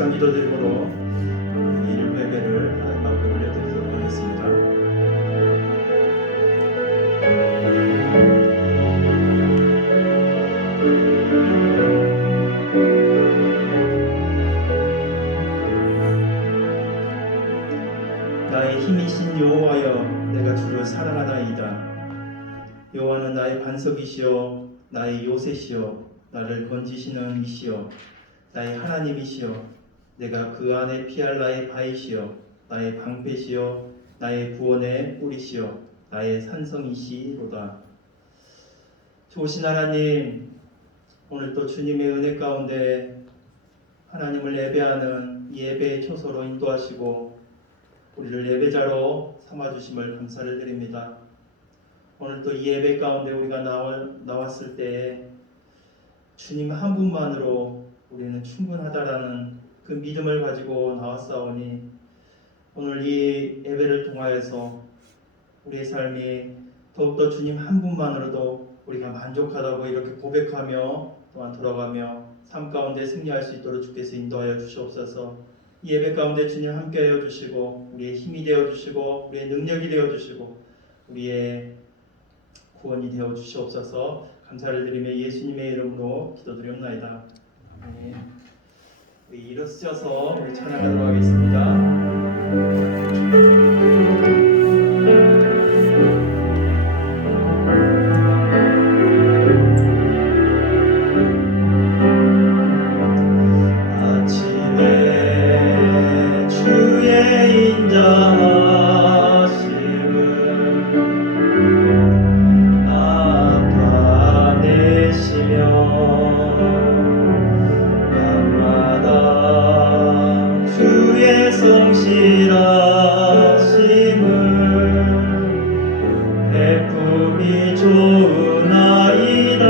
시간 기도드림으로 일부 예배를 하나님 앞에 올려드리도록 하겠습니다. 나의 힘이신 여호와여, 내가 주를 사랑하나이다. 여호와는 나의 반석이시여, 나의 요새시여, 나를 건지시는 이시여, 나의 하나님이시여, 내가 그 안에 피할 나의 바위시여, 나의 방패시여, 나의 구원의 뿌리시여, 나의 산성이시로다. 좋으신 하나님, 오늘 또 주님의 은혜 가운데 하나님을 예배하는 예배의 초소로 인도하시고 우리를 예배자로 삼아주심을 감사를 드립니다. 오늘 또 이 예배 가운데 우리가 나왔을 때에 주님 한 분만으로 우리는 충분하다라는 그 믿음을 가지고 나왔사오니 오늘 이 예배를 통하여서 우리의 삶이 더욱더 주님 한 분만으로도 우리가 만족하다고 이렇게 고백하며 또한 돌아가며 삶 가운데 승리할 수 있도록 주께서 인도하여 주시옵소서. 이 예배 가운데 주님 함께하여 주시고 우리의 힘이 되어 주시고 우리의 능력이 되어 주시고 우리의 구원이 되어 주시옵소서. 감사를 드리며 예수님의 이름으로 기도드리옵나이다. 아멘. 우리 일어서셔서 우리 찬양하도록 하겠습니다. 베품이 좋으나이다.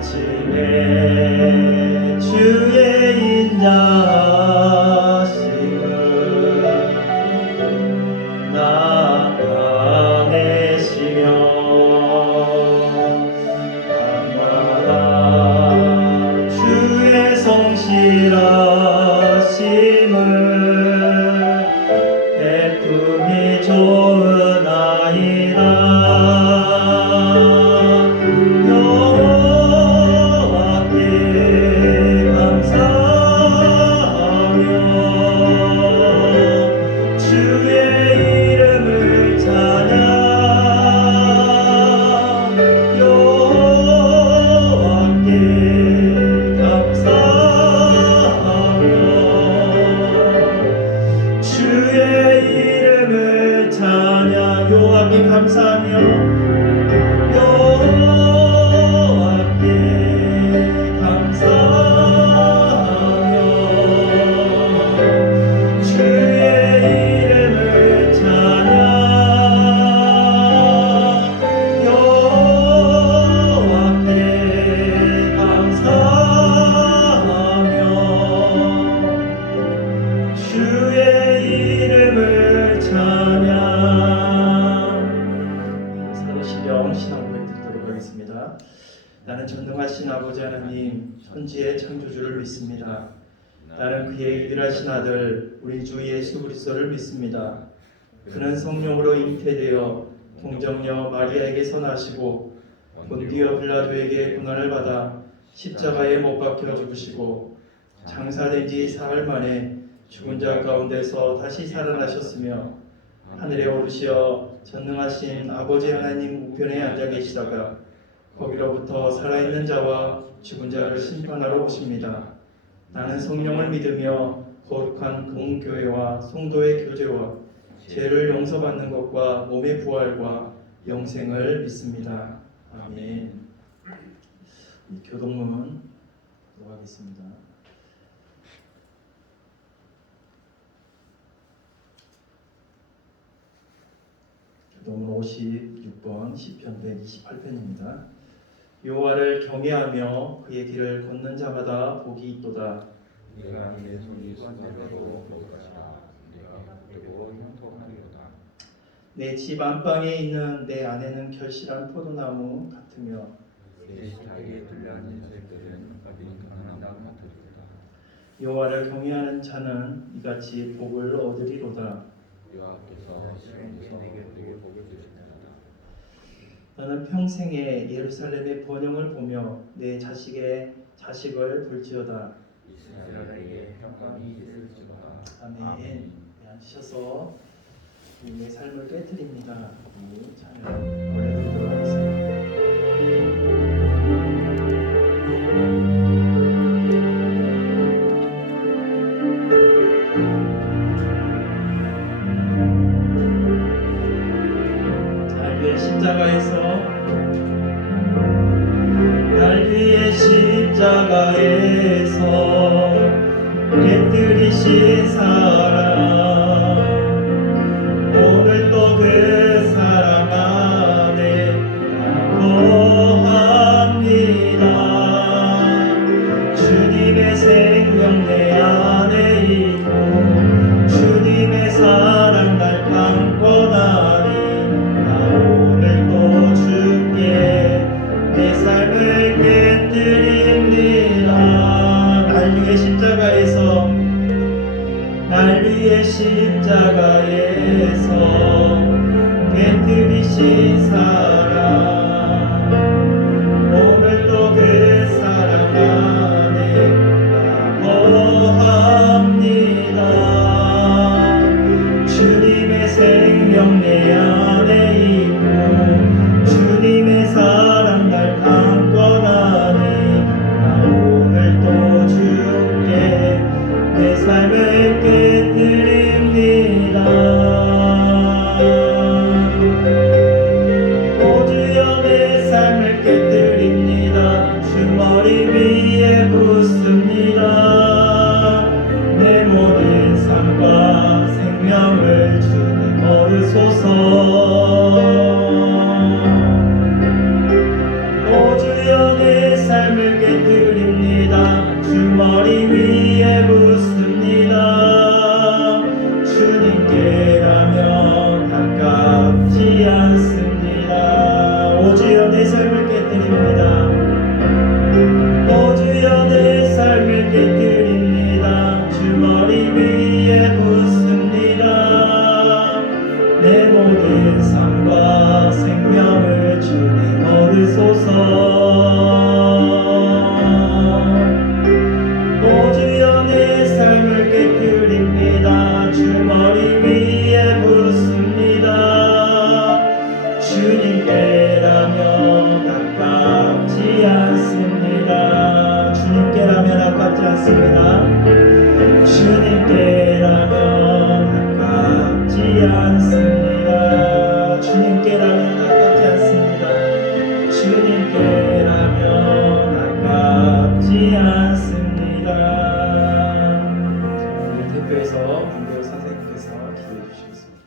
아침에 주의 인자하심을 나타내시며 밤마다 주의 성실하심을 베품이 좋으나이다. 여호와께 감사하며 주의 이름을 찬양. 여호와께 감사하며 주의 이름을 찬양. 여호와께 감사하며 여호와께 감사하며 주의 이름을 찬양. 여호와께 감사하며 주의 이름을 찬양. 사도신경 신앙 고백 드리도록 하겠습니다. 나는 전능하신 아버지 하나님 천지의 창조주를 믿습니다. 나는 그의 유일하신 아들 우리 주 예수 그리스도를 믿습니다. 그는 성령으로 잉태되어 동정녀 마리아에게서 나시고 본디오 빌라도에게 고난을 받아 십자가에 못 박혀 죽으시고 장사된 지 사흘 만에 죽은 자 가운데서 다시 살아나셨으며 하늘에 오르시어 전능하신 아버지 하나님 우편에 앉아 계시다가 거기로부터 살아있는 자와 죽은 자를 심판하러 오십니다. 나는 성령을 믿으며 거룩한 공교회와 성도의 교제와 죄를 용서받는 것과 몸의 부활과 영생을 믿습니다. 아멘. 교동문 하겠습니다. 교동문 56번 시편 128편입니다. 여호와를 경외하며 그의 길을 걷는 자마다 복이 있도다. 네가 내 손이 수고하고 것이라 네가 그리고 형통하리로다. 내 집 안방에 있는 내 아내는 결실한 포도나무 같으며 계시다에 들려하는 자들은 빈칸한 것 같으리로다. 여호와를 경외하는 자는 이같이 복을 얻으리로다. 여호와께서 시온에서 우리에게 복을 주시리로다. 나는 평생에 예루살렘의 번영을 보며 내 자식의 자식을 볼지어다. 이스라엘에게 평강이 있을지어다. 아멘. 네, 앉으셔서 내 삶을 깨뜨립니다. 이 찬양 올려드리도록 하겠습니다. 날 위해 십자가에서 깨뜨리신 사랑, 오늘 또 그 사랑 안에 거합니다. 주님의 생명 내 안에 있고 주님의 사랑 날 강권하니 나 오늘 또 주께 내 삶을 깨뜨립니다. 날 위해 십자가에서 깨뜨리신 사랑, 오늘 또 그 사랑 안에 거합니다. 주님의 생명 내 안에 있고 주님의 사랑 날 강권하니 나 오늘 또 주께 내 삶을 깨뜨립니다. 오 주여 내 삶을 깨뜨립니다. 주 머리 위에 붓습니다. 내 모든 삶과 생명을 주님 얻으소서. 오 주여 내 삶을 깨뜨립니다. 주 머리 위에 붓습니다. 주님께라면 아깝지 않습니다. 오 주여 내 삶을 깨뜨립니다. 오 주여 내 삶을 깨뜨립니다. 주 머리 위에 붓습니다. 내 모든 삶과 생명을 주님 얻으소서. 오 주여 내 삶을 깨뜨립니다. 주 머리 위에 붓습니다. 주님께라면 아깝지 않습니다. 주님께라면 아깝지 않습니다. 주님께라면 아깝지 않습니다. 주님께라면 아깝지 않습니다. 주님께라면 아깝지 않습니다. 우리 대표에서 문교 선생님께서 기도해 주시겠습니다.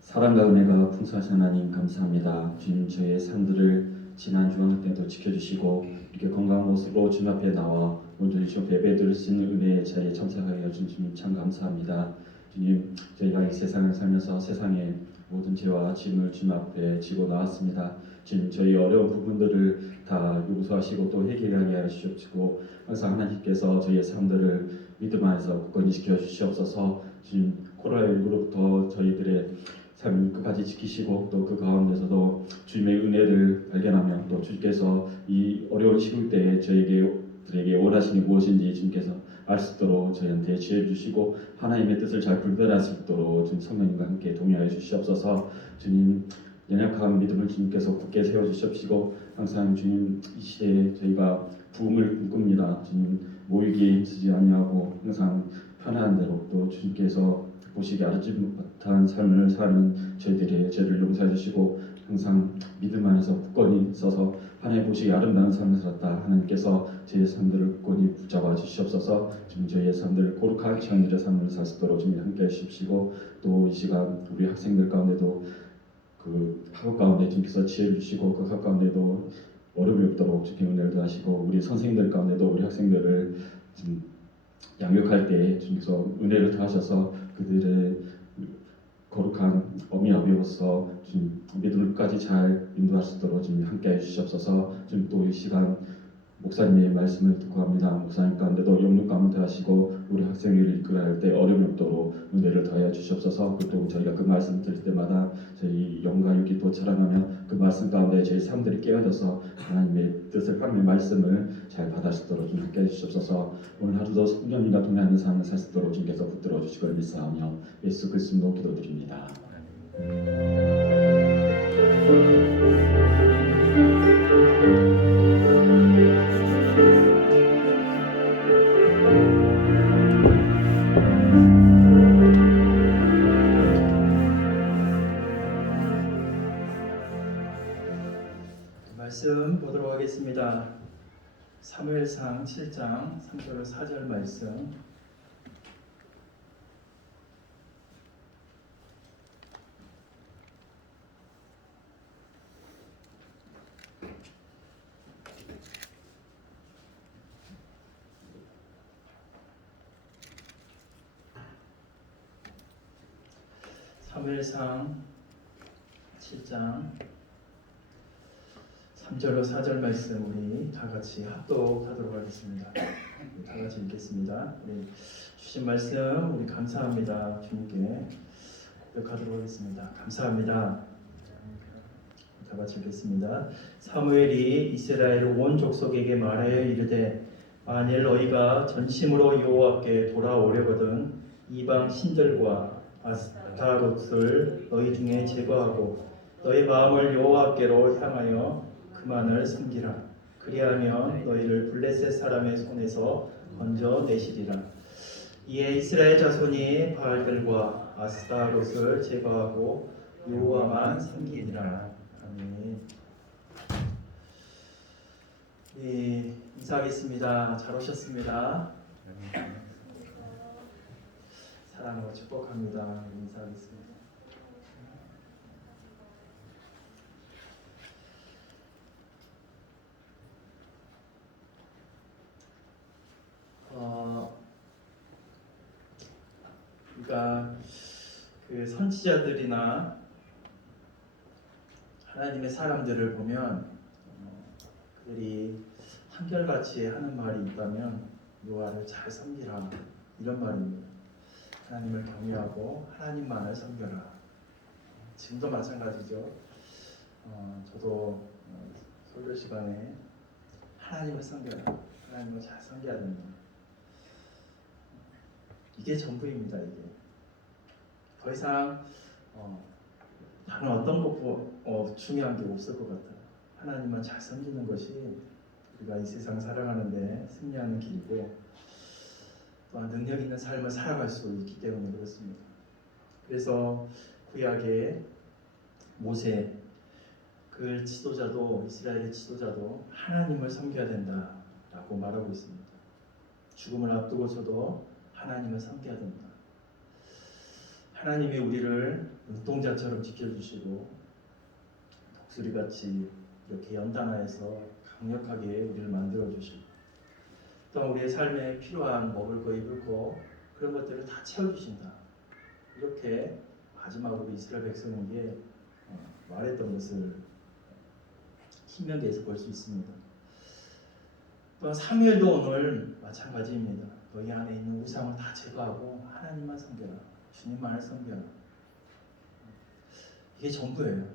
사랑과 은혜가 풍성하신 하나님 감사합니다. 주님 저희의 삶들을 지난 주간 때도 지켜주시고 이렇게 건강한 모습으로 주님 앞에 나와 오늘 주님 앞에 예배드릴 수 있는 은혜의 자리에 참석하게 해주신 주님 참 감사합니다. 주님 저희가 이 세상을 살면서 세상의 모든 죄와 짐을 주님 앞에 지고 나왔습니다. 주님 저희 어려운 부분들을 다 용서하시고 또 해결하게 하시옵시고 항상 하나님께서 저희의 삶들을 믿음 안에서 굳건히 지켜주시옵소서. 주님 코로나19로부터 저희들의 삶을 끝까지 지키시고 또 그 가운데서도 주님의 은혜를 발견하며 또 주께서 이 어려운 시국 때에 저희들에게 원하시는 게 무엇인지 주님께서 알 수 있도록 저희한테 지혜 주시고 하나님의 뜻을 잘 분별할 수 있도록 주님 성령님과 함께 동행하여 주시옵소서. 주님 연약한 믿음을 주님께서 굳게 세워 주시옵시고 항상 주님 이 시대에 저희가 부흥을 꿈꿉니다. 주님 모이기에 힘쓰지 아니하고 항상 편안한 대로 또 주님께서 보시기 아르지 못한 삶을 사는 저희들의 죄를 용서해 주시고 항상 믿음 안에서 굳건히 서서 하나님 보시기 아름다운 삶을 살았다. 하나님께서 저희의 삶들을 굳건히 붙잡아 주시옵소서. 지금 저희의 삶들을 거룩한 천일의 삶을 살 수 있도록 주님 함께 해주십시고 또 이 시간 우리 학생들 가운데도 그 학업 가운데 주님께서 지혜를 주시고 그 학업 가운데도 어려움이 없도록 주님 은혜를 더하시고 우리 선생님들 가운데도 우리 학생들을 지금 양육할 때 주님께서 은혜를 더하셔서 그들의 거룩한 어미로서 주님 믿음까지 잘 인도할 수 있도록 주님 함께해 주시옵소서. 주님 또 이 시간 목사님의 말씀을 듣고 합니다. 목사님 가운데도 영능 가운데 하시고 우리 학생들을 이끌어야 할 때 어려움이 없도록 은혜를 더해 주시옵소서. 또 저희가 그 말씀 들을 때마다 저희 영과 육이 또 자라나면 그 말씀 가운데 저희 삶들이 깨어져서 하나님의 뜻을 하나님의 말씀을 잘 받을 수 있도록 좀 함께해 주시옵소서. 오늘 하루도 성령님과 동행하는 삶을 살 수 있도록 주님께서 붙들어 주시길 믿사오며 예수 그리스도로 기도드립니다. 말씀 보도록 하겠습니다. 사무엘상 7장 3절 4절 말씀. 사무엘상 7장 3절로 4절 말씀 우리 다 같이 합독하도록 하겠습니다. 다 같이 읽겠습니다. 우리 주신 말씀 우리 감사합니다. 주님께 고백하도록 하겠습니다. 감사합니다. 다 같이 읽겠습니다. 사무엘이 이스라엘 온 족속에게 말하여 이르되 만일 너희가 전심으로 여호와께 돌아오려거든 이방 신들과 아스타롯을 너희 중에 제거하고 너희 마음을 여호와께로 향하여 그만을 섬기라. 그리하면 너희를 블레셋 사람의 손에서 건져내시리라. 이에 이스라엘 자손이 바알들과 아스타롯을 제거하고 여호와만 섬기리라. 아멘. 네, 인사하겠습니다. 잘 오셨습니다. 사랑으로 축복합니다. 인사하겠습니다. 그러니까 그 선지자들이나 하나님의 사람들을 보면 그들이 한결같이 하는 말이 있다면 여호와를 잘 섬기라 이런 말입니다. 하나님을 경외하고 하나님만을 섬겨라. 지금도 마찬가지죠. 저도 설교 시간에 하나님을 섬겨라. 하나님을 잘 섬겨야 됩니다. 이게 전부입니다. 이게 더 이상 다른 어떤 것보 중요한 게 없을 것 같아요. 하나님만 잘 섬기는 것이 우리가 이 세상 살아가는데 승리하는 길이고 또한 능력 있는 삶을 살아갈 수 있기 때문에 그렇습니다. 그래서 구약의 모세 그 지도자도 이스라엘의 지도자도 하나님을 섬겨야 된다라고 말하고 있습니다. 죽음을 앞두고서도 하나님을 섬겨야 된다. 하나님이 우리를 눈동자처럼 지켜주시고 독수리같이 이렇게 연단하여서 강력하게 우리를 만들어주시고 또 우리의 삶에 필요한 먹을 거 입을 거 그런 것들을 다 채워주신다. 이렇게 마지막으로 이스라엘 백성에게 말했던 것을 신명기에서 볼 수 있습니다. 또 사무엘도 오늘 마찬가지입니다. 너희 안에 있는 우상을 다 제거하고 하나님만 섬겨라. 주님만을 섬겨라. 이게 전부예요.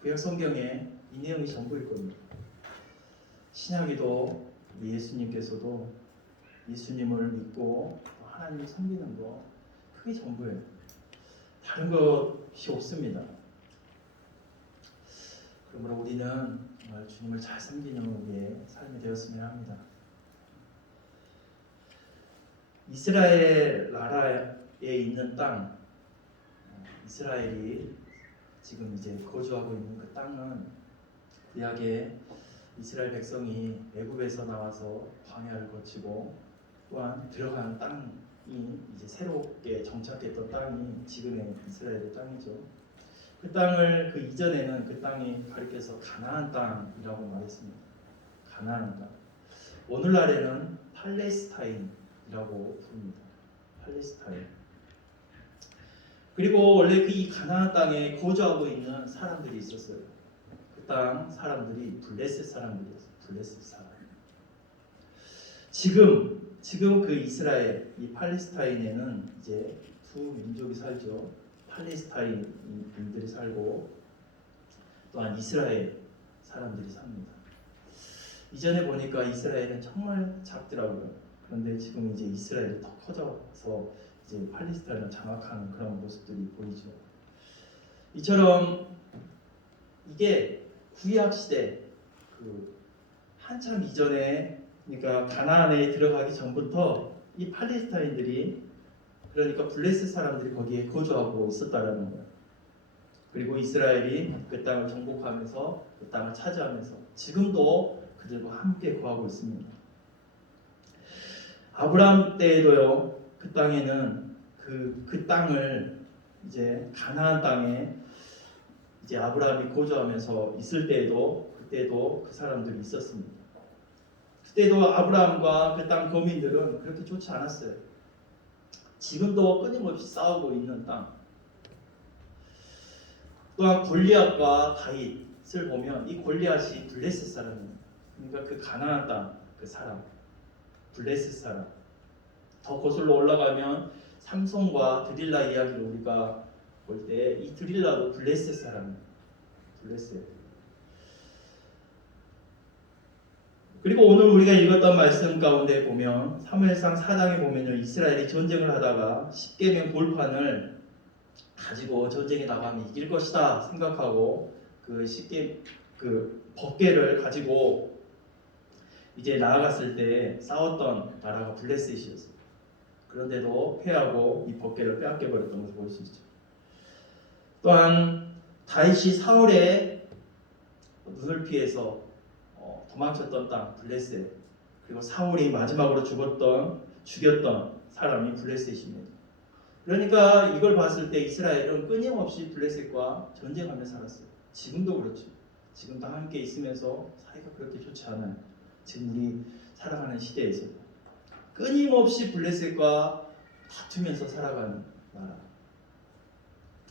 구약 성경에 이 내용이 전부일 겁니다. 신약에도 예수님께서도 예수님을 믿고 하나님을 섬기는 거 그게 전부예요. 다른 것이 없습니다. 그러므로 우리는 정말 주님을 잘 섬기는 우리의 삶이 되었으면 합니다. 이스라엘 나라에 있는 땅, 이스라엘이 지금 이제 거주하고 있는 그 땅은 구약에 이스라엘 백성이 애굽에서 나와서 광야를 거치고 또한 들어간 땅이 이제 새롭게 정착했던 땅이 지금의 이스라엘의 땅이죠. 그 땅을 그 이전에는 그 땅이 가리켜서 가나안 땅이라고 말했습니다. 가나안 땅. 오늘날에는 팔레스타인이라고 부릅니다. 팔레스타인. 그리고 원래 그 이 가나안 땅에 거주하고 있는 사람들이 있었어요. 그 땅 사람들이 블레셋 사람들이었어요. 블레셋 사람. 지금 그 이스라엘, 이 팔레스타인에는 이제 두 민족이 살죠. 팔레스타인인들이 살고 또한 이스라엘 사람들이 삽니다. 이전에 보니까 이스라엘은 정말 작더라고요. 그런데 지금 이제 이스라엘이 더 커져서 이제 팔레스타인을 장악하는 그런 모습들이 보이죠. 이처럼 이게 구약 시대 그 한참 이전에 그러니까 가나안에 들어가기 전부터 이 팔레스타인들이 그러니까 블레셋 사람들이 거기에 거주하고 있었다라는 거예요. 그리고 이스라엘이 그 땅을 정복하면서 그 땅을 차지하면서 지금도 그들과 함께 거하고 있습니다. 아브라함 때에도요. 그 땅에는 그 땅을 이제 가나안 땅에 이제 아브라함이 거주하면서 있을 때에도 그때도 그 사람들이 있었습니다. 그때도 아브라함과 그 땅 거민들은 그렇게 좋지 않았어요. 지금도 끊임없이 싸우고 있는 땅. 또한 골리앗과 다윗을 보면 이 골리앗이 블레셋 사람입니다. 그러니까 그 가나안 땅 그 사람, 블레셋 사람. 더 거슬러 올라가면 삼손과 드릴라 이야기를 우리가 볼 때 이 드릴라도 블레셋 사람입니다. 블레셋. 그리고 오늘 우리가 읽었던 말씀 가운데 보면 사무엘상 4장에 보면요 이스라엘이 전쟁을 하다가 십계명 돌판을 가지고 전쟁에 나가면 이길 것이다 생각하고 그 법궤를 가지고 이제 나아갔을 때 싸웠던 나라가 블레셋이었어요. 그런데도 패하고 이 법궤를 빼앗겨 버렸던 것을 볼 수 있죠. 또한 다윗이 사울의 눈을 피해서 도망쳤던 땅 블레셋, 그리고 사울이 마지막으로 죽였던 사람이 블레셋입니다. 그러니까 이걸 봤을 때 이스라엘은 끊임없이 블레셋과 전쟁하며 살았어요. 지금도 그렇죠. 지금도 함께 있으면서 사이가 그렇게 좋지 않아요. 지금 우리 살아가는 시대에서 끊임없이 블레셋과 다투면서 살아가는 나라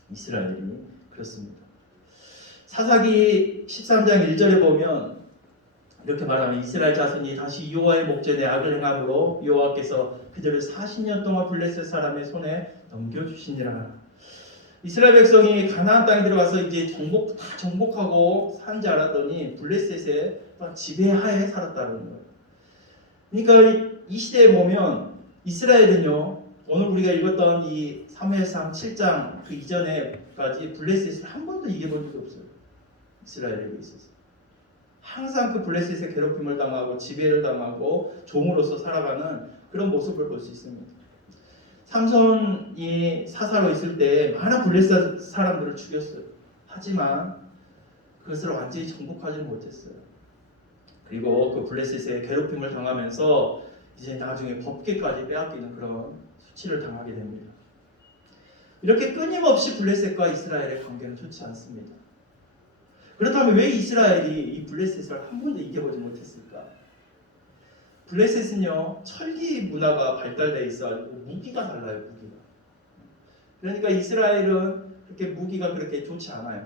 이스라엘이 그렇습니다. 사사기 13장 1절에 보면 이렇게 말하면 이스라엘 자손이 다시 여호와의 목전에 악을 행함으로 여호와께서 그들을 40년 동안 블레셋 사람의 손에 넘겨주시니라. 이스라엘 백성이 가나안 땅에 들어가서 이제 정복하고 산 줄 알았더니 블레셋의 지배하에 살았다는 거예요. 그러니까 이 시대에 보면 이스라엘은요 오늘 우리가 읽었던 이 사무엘상 7장 그 이전에까지 블레셋을 한 번도 이겨본 적이 없어요. 이스라엘에게 있어서 항상 그 블레셋의 괴롭힘을 당하고 지배를 당하고 종으로서 살아가는 그런 모습을 볼 수 있습니다. 삼손이 사사로 있을 때 많은 블레셋 사람들을 죽였어요. 하지만 그것을 완전히 정복하지는 못했어요. 그리고 그 블레셋의 괴롭힘을 당하면서 이제 나중에 법궤까지 빼앗기는 그런 수치를 당하게 됩니다. 이렇게 끊임없이 블레셋과 이스라엘의 관계는 좋지 않습니다. 그렇다면 왜 이스라엘이 이 블레셋을 한 번도 이겨보지 못했을까? 블레셋은요 철기 문화가 발달되어 있어가지고 무기가 달라요. 무기가. 그러니까 이스라엘은 그렇게 무기가 그렇게 좋지 않아요.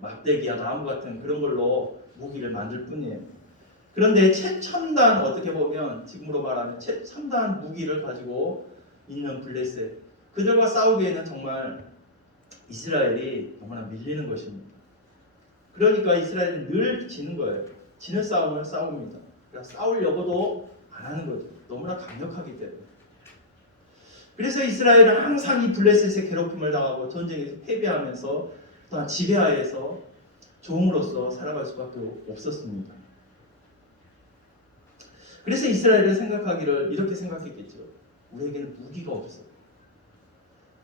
막대기야 나무 같은 그런 걸로 무기를 만들 뿐이에요. 그런데 최첨단 어떻게 보면 지금으로 말하면 최첨단 무기를 가지고 있는 블레셋 그들과 싸우기에는 정말 이스라엘이 너무나 밀리는 것입니다. 그러니까 이스라엘은 늘 지는 거예요. 지는 싸움은 싸웁니다. 그러니까 싸우려고도 안 하는 거죠. 너무나 강력하기 때문에. 그래서 이스라엘은 항상 이 블레셋의 괴롭힘을 당하고 전쟁에서 패배하면서 또한 지배하에서 종으로서 살아갈 수밖에 없었습니다. 그래서 이스라엘은 생각하기를 이렇게 생각했겠죠. 우리에게는 무기가 없어.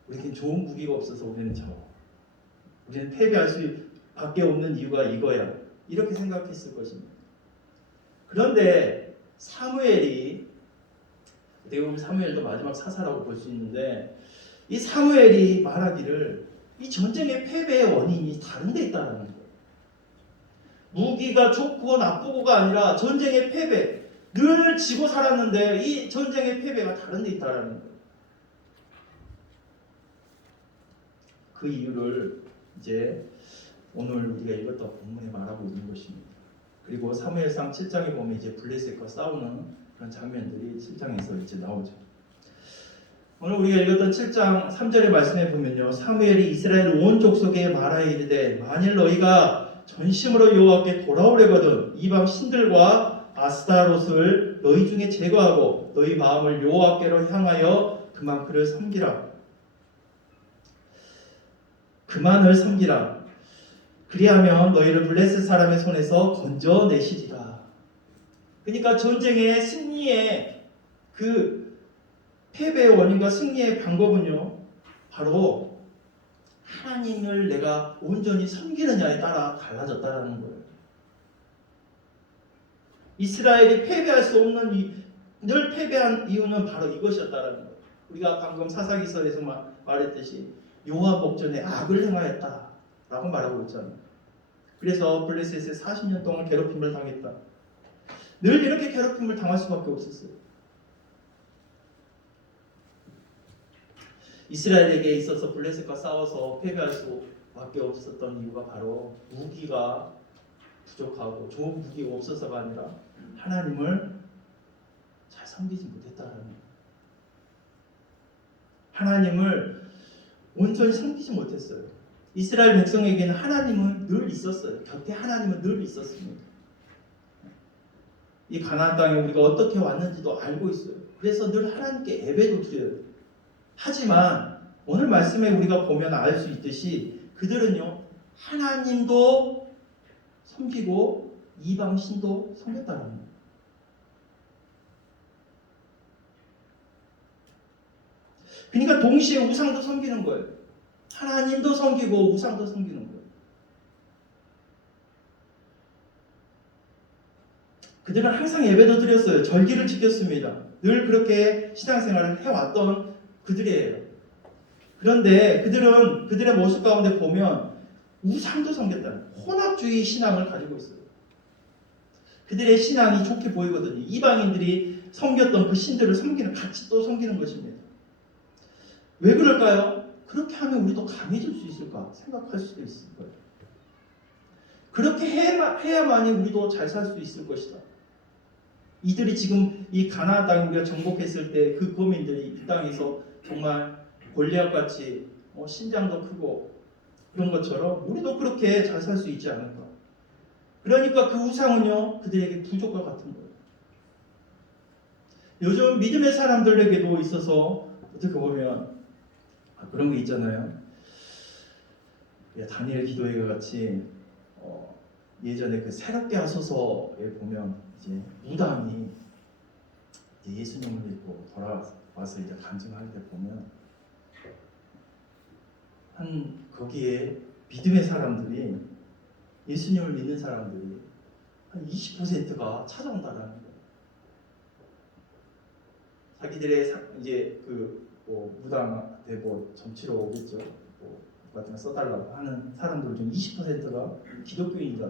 우리에게는 좋은 무기가 없어서 우리는 우리는 패배할 수밖에 없는 이유가 이거야. 이렇게 생각했을 것입니다. 그런데 사무엘이 어떻게 보면 사무엘도 마지막 사사라고 볼 수 있는데 이 사무엘이 말하기를 이 전쟁의 패배의 원인이 다른 데 있다는 거예요. 무기가 좋고 나쁘고가 아니라 전쟁의 패배 늘 지고 살았는데 이 전쟁의 패배가 다른 데 있다는 거예요. 그 이유를 이제 오늘 우리가 읽었던 본문에 말하고 있는 것입니다. 그리고 사무엘상 7장에 보면 이제 블레셋과 싸우는 그런 장면들이 7장에서 이제 나오죠. 오늘 우리가 읽었던 7장 3절의 말씀에 보면요, 사무엘이 이스라엘 온 족속에 말하여 이르되 만일 너희가 전심으로 여호와께 돌아오려거든 이방 신들과 아스타롯을 너희 중에 제거하고 너희 마음을 여호와께로 향하여 그만 그를 섬기라. 그만을 섬기라. 그리하면 너희를 블레셋 사람의 손에서 건져내시리라. 그러니까 전쟁의 승리의 그 패배의 원인과 승리의 방법은요, 바로 하나님을 내가 온전히 섬기느냐에 따라 달라졌다라는 거예요. 이스라엘이 패배할 수 없는 늘 패배한 이유는 바로 이것이었다라는 거예요. 우리가 방금 사사기서에서 말했듯이 여호와 목전에 악을 행하였다라고 말하고 있잖아요. 그래서 블레셋에 40년 동안 괴롭힘을 당했다. 늘 이렇게 괴롭힘을 당할 수밖에 없었어요. 이스라엘에게 있어서 블레셋과 싸워서 패배할 수밖에 없었던 이유가 바로 무기가 부족하고 좋은 무기가 없어서가 아니라 하나님을 잘 섬기지 못했다는 거예요. 하나님을 온전히 섬기지 못했어요. 이스라엘 백성에게는 하나님은 늘 있었어요. 곁에 하나님은 늘 있었습니다. 이 가나안 땅에 우리가 어떻게 왔는지도 알고 있어요. 그래서 늘 하나님께 예배도 드려요. 하지만 오늘 말씀에 우리가 보면 알 수 있듯이 그들은요, 하나님도 섬기고 이방 신도 섬겼다는 거예요. 그러니까 동시에 우상도 섬기는 거예요. 하나님도 섬기고 우상도 섬기는 거예요. 그들은 항상 예배도 드렸어요. 절기를 지켰습니다. 늘 그렇게 신앙생활을 해왔던 그들이에요. 그런데 그들은 그들의 모습 가운데 보면 우상도 섬겼다는 혼합주의 신앙을 가지고 있어요. 그들의 신앙이 좋게 보이거든요. 이방인들이 섬겼던 그 신들을 같이 또 섬기는 것입니다. 왜 그럴까요? 그렇게 하면 우리도 강해질 수 있을까 생각할 수도 있을 거예요. 그렇게 해야만이 우리도 잘 살 수 있을 것이다. 이들이 지금 이 가나안 땅을 우리가 정복했을 때 그 거민들이 이 땅에서 정말 골리앗같이 신장도 크고 그런 것처럼 우리도 그렇게 잘 살 수 있지 않을까. 그러니까 그 우상은요, 그들에게 부족과 같은 거예요. 요즘 믿음의 사람들에게도 있어서 어떻게 보면 그런 게 있잖아요. 다니엘 기도회가 같이 예전에 그 새롭게 하소서에 보면 이제 무당이 이제 예수님을 믿고 돌아와서 이제 간증할 때 보면 거기에 믿음의 사람들이 예수님을 믿는 사람들이 한 20%가 찾아온다라는 거예요. 자기들의 이제 무당한테 점치러 오겠죠. 같은 거 써달라고 하는 사람들 중 20%가 기독교인이다.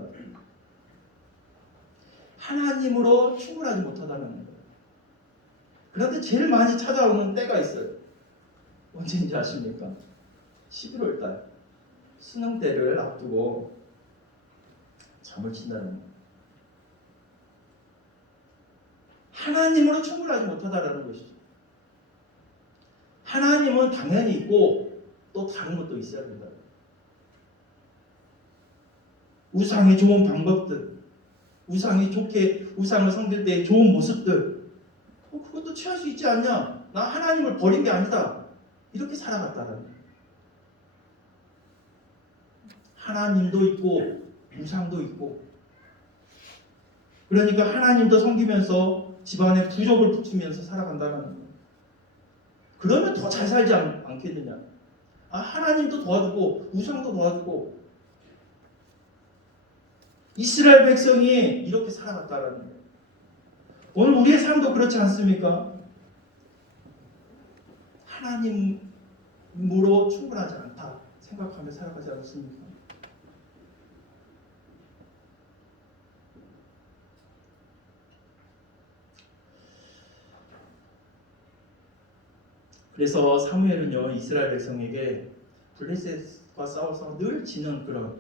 하나님으로 충분하지 못하다는 거예요. 그런데 제일 많이 찾아오는 때가 있어요. 언제인지 아십니까? 11월 달 수능 때를 앞두고 잠을 친다는 거예요. 하나님으로 충분하지 못하다라는 것이죠. 하나님은 당연히 있고 또 다른 것도 있어야 된다. 우상의 좋은 방법들, 우상을 섬길 때의 좋은 모습들, 그것도 취할 수 있지 않냐? 나 하나님을 버린 게 아니다. 이렇게 살아갔다는 거예요. 하나님도 있고 우상도 있고, 그러니까 하나님도 섬기면서 집안에 부족을 붙이면서 살아간다는 거예요. 그러면 더 잘 살지 않겠느냐? 하나님도 도와주고 우상도 도와주고 이스라엘 백성이 이렇게 살아갔다라는 거예요. 오늘 우리의 삶도 그렇지 않습니까? 하나님으로 충분하지 않다 생각하며 살아가지 않습니까? 그래서 사무엘은요, 이스라엘 백성에게 블레셋과 싸워서 늘 지는 그런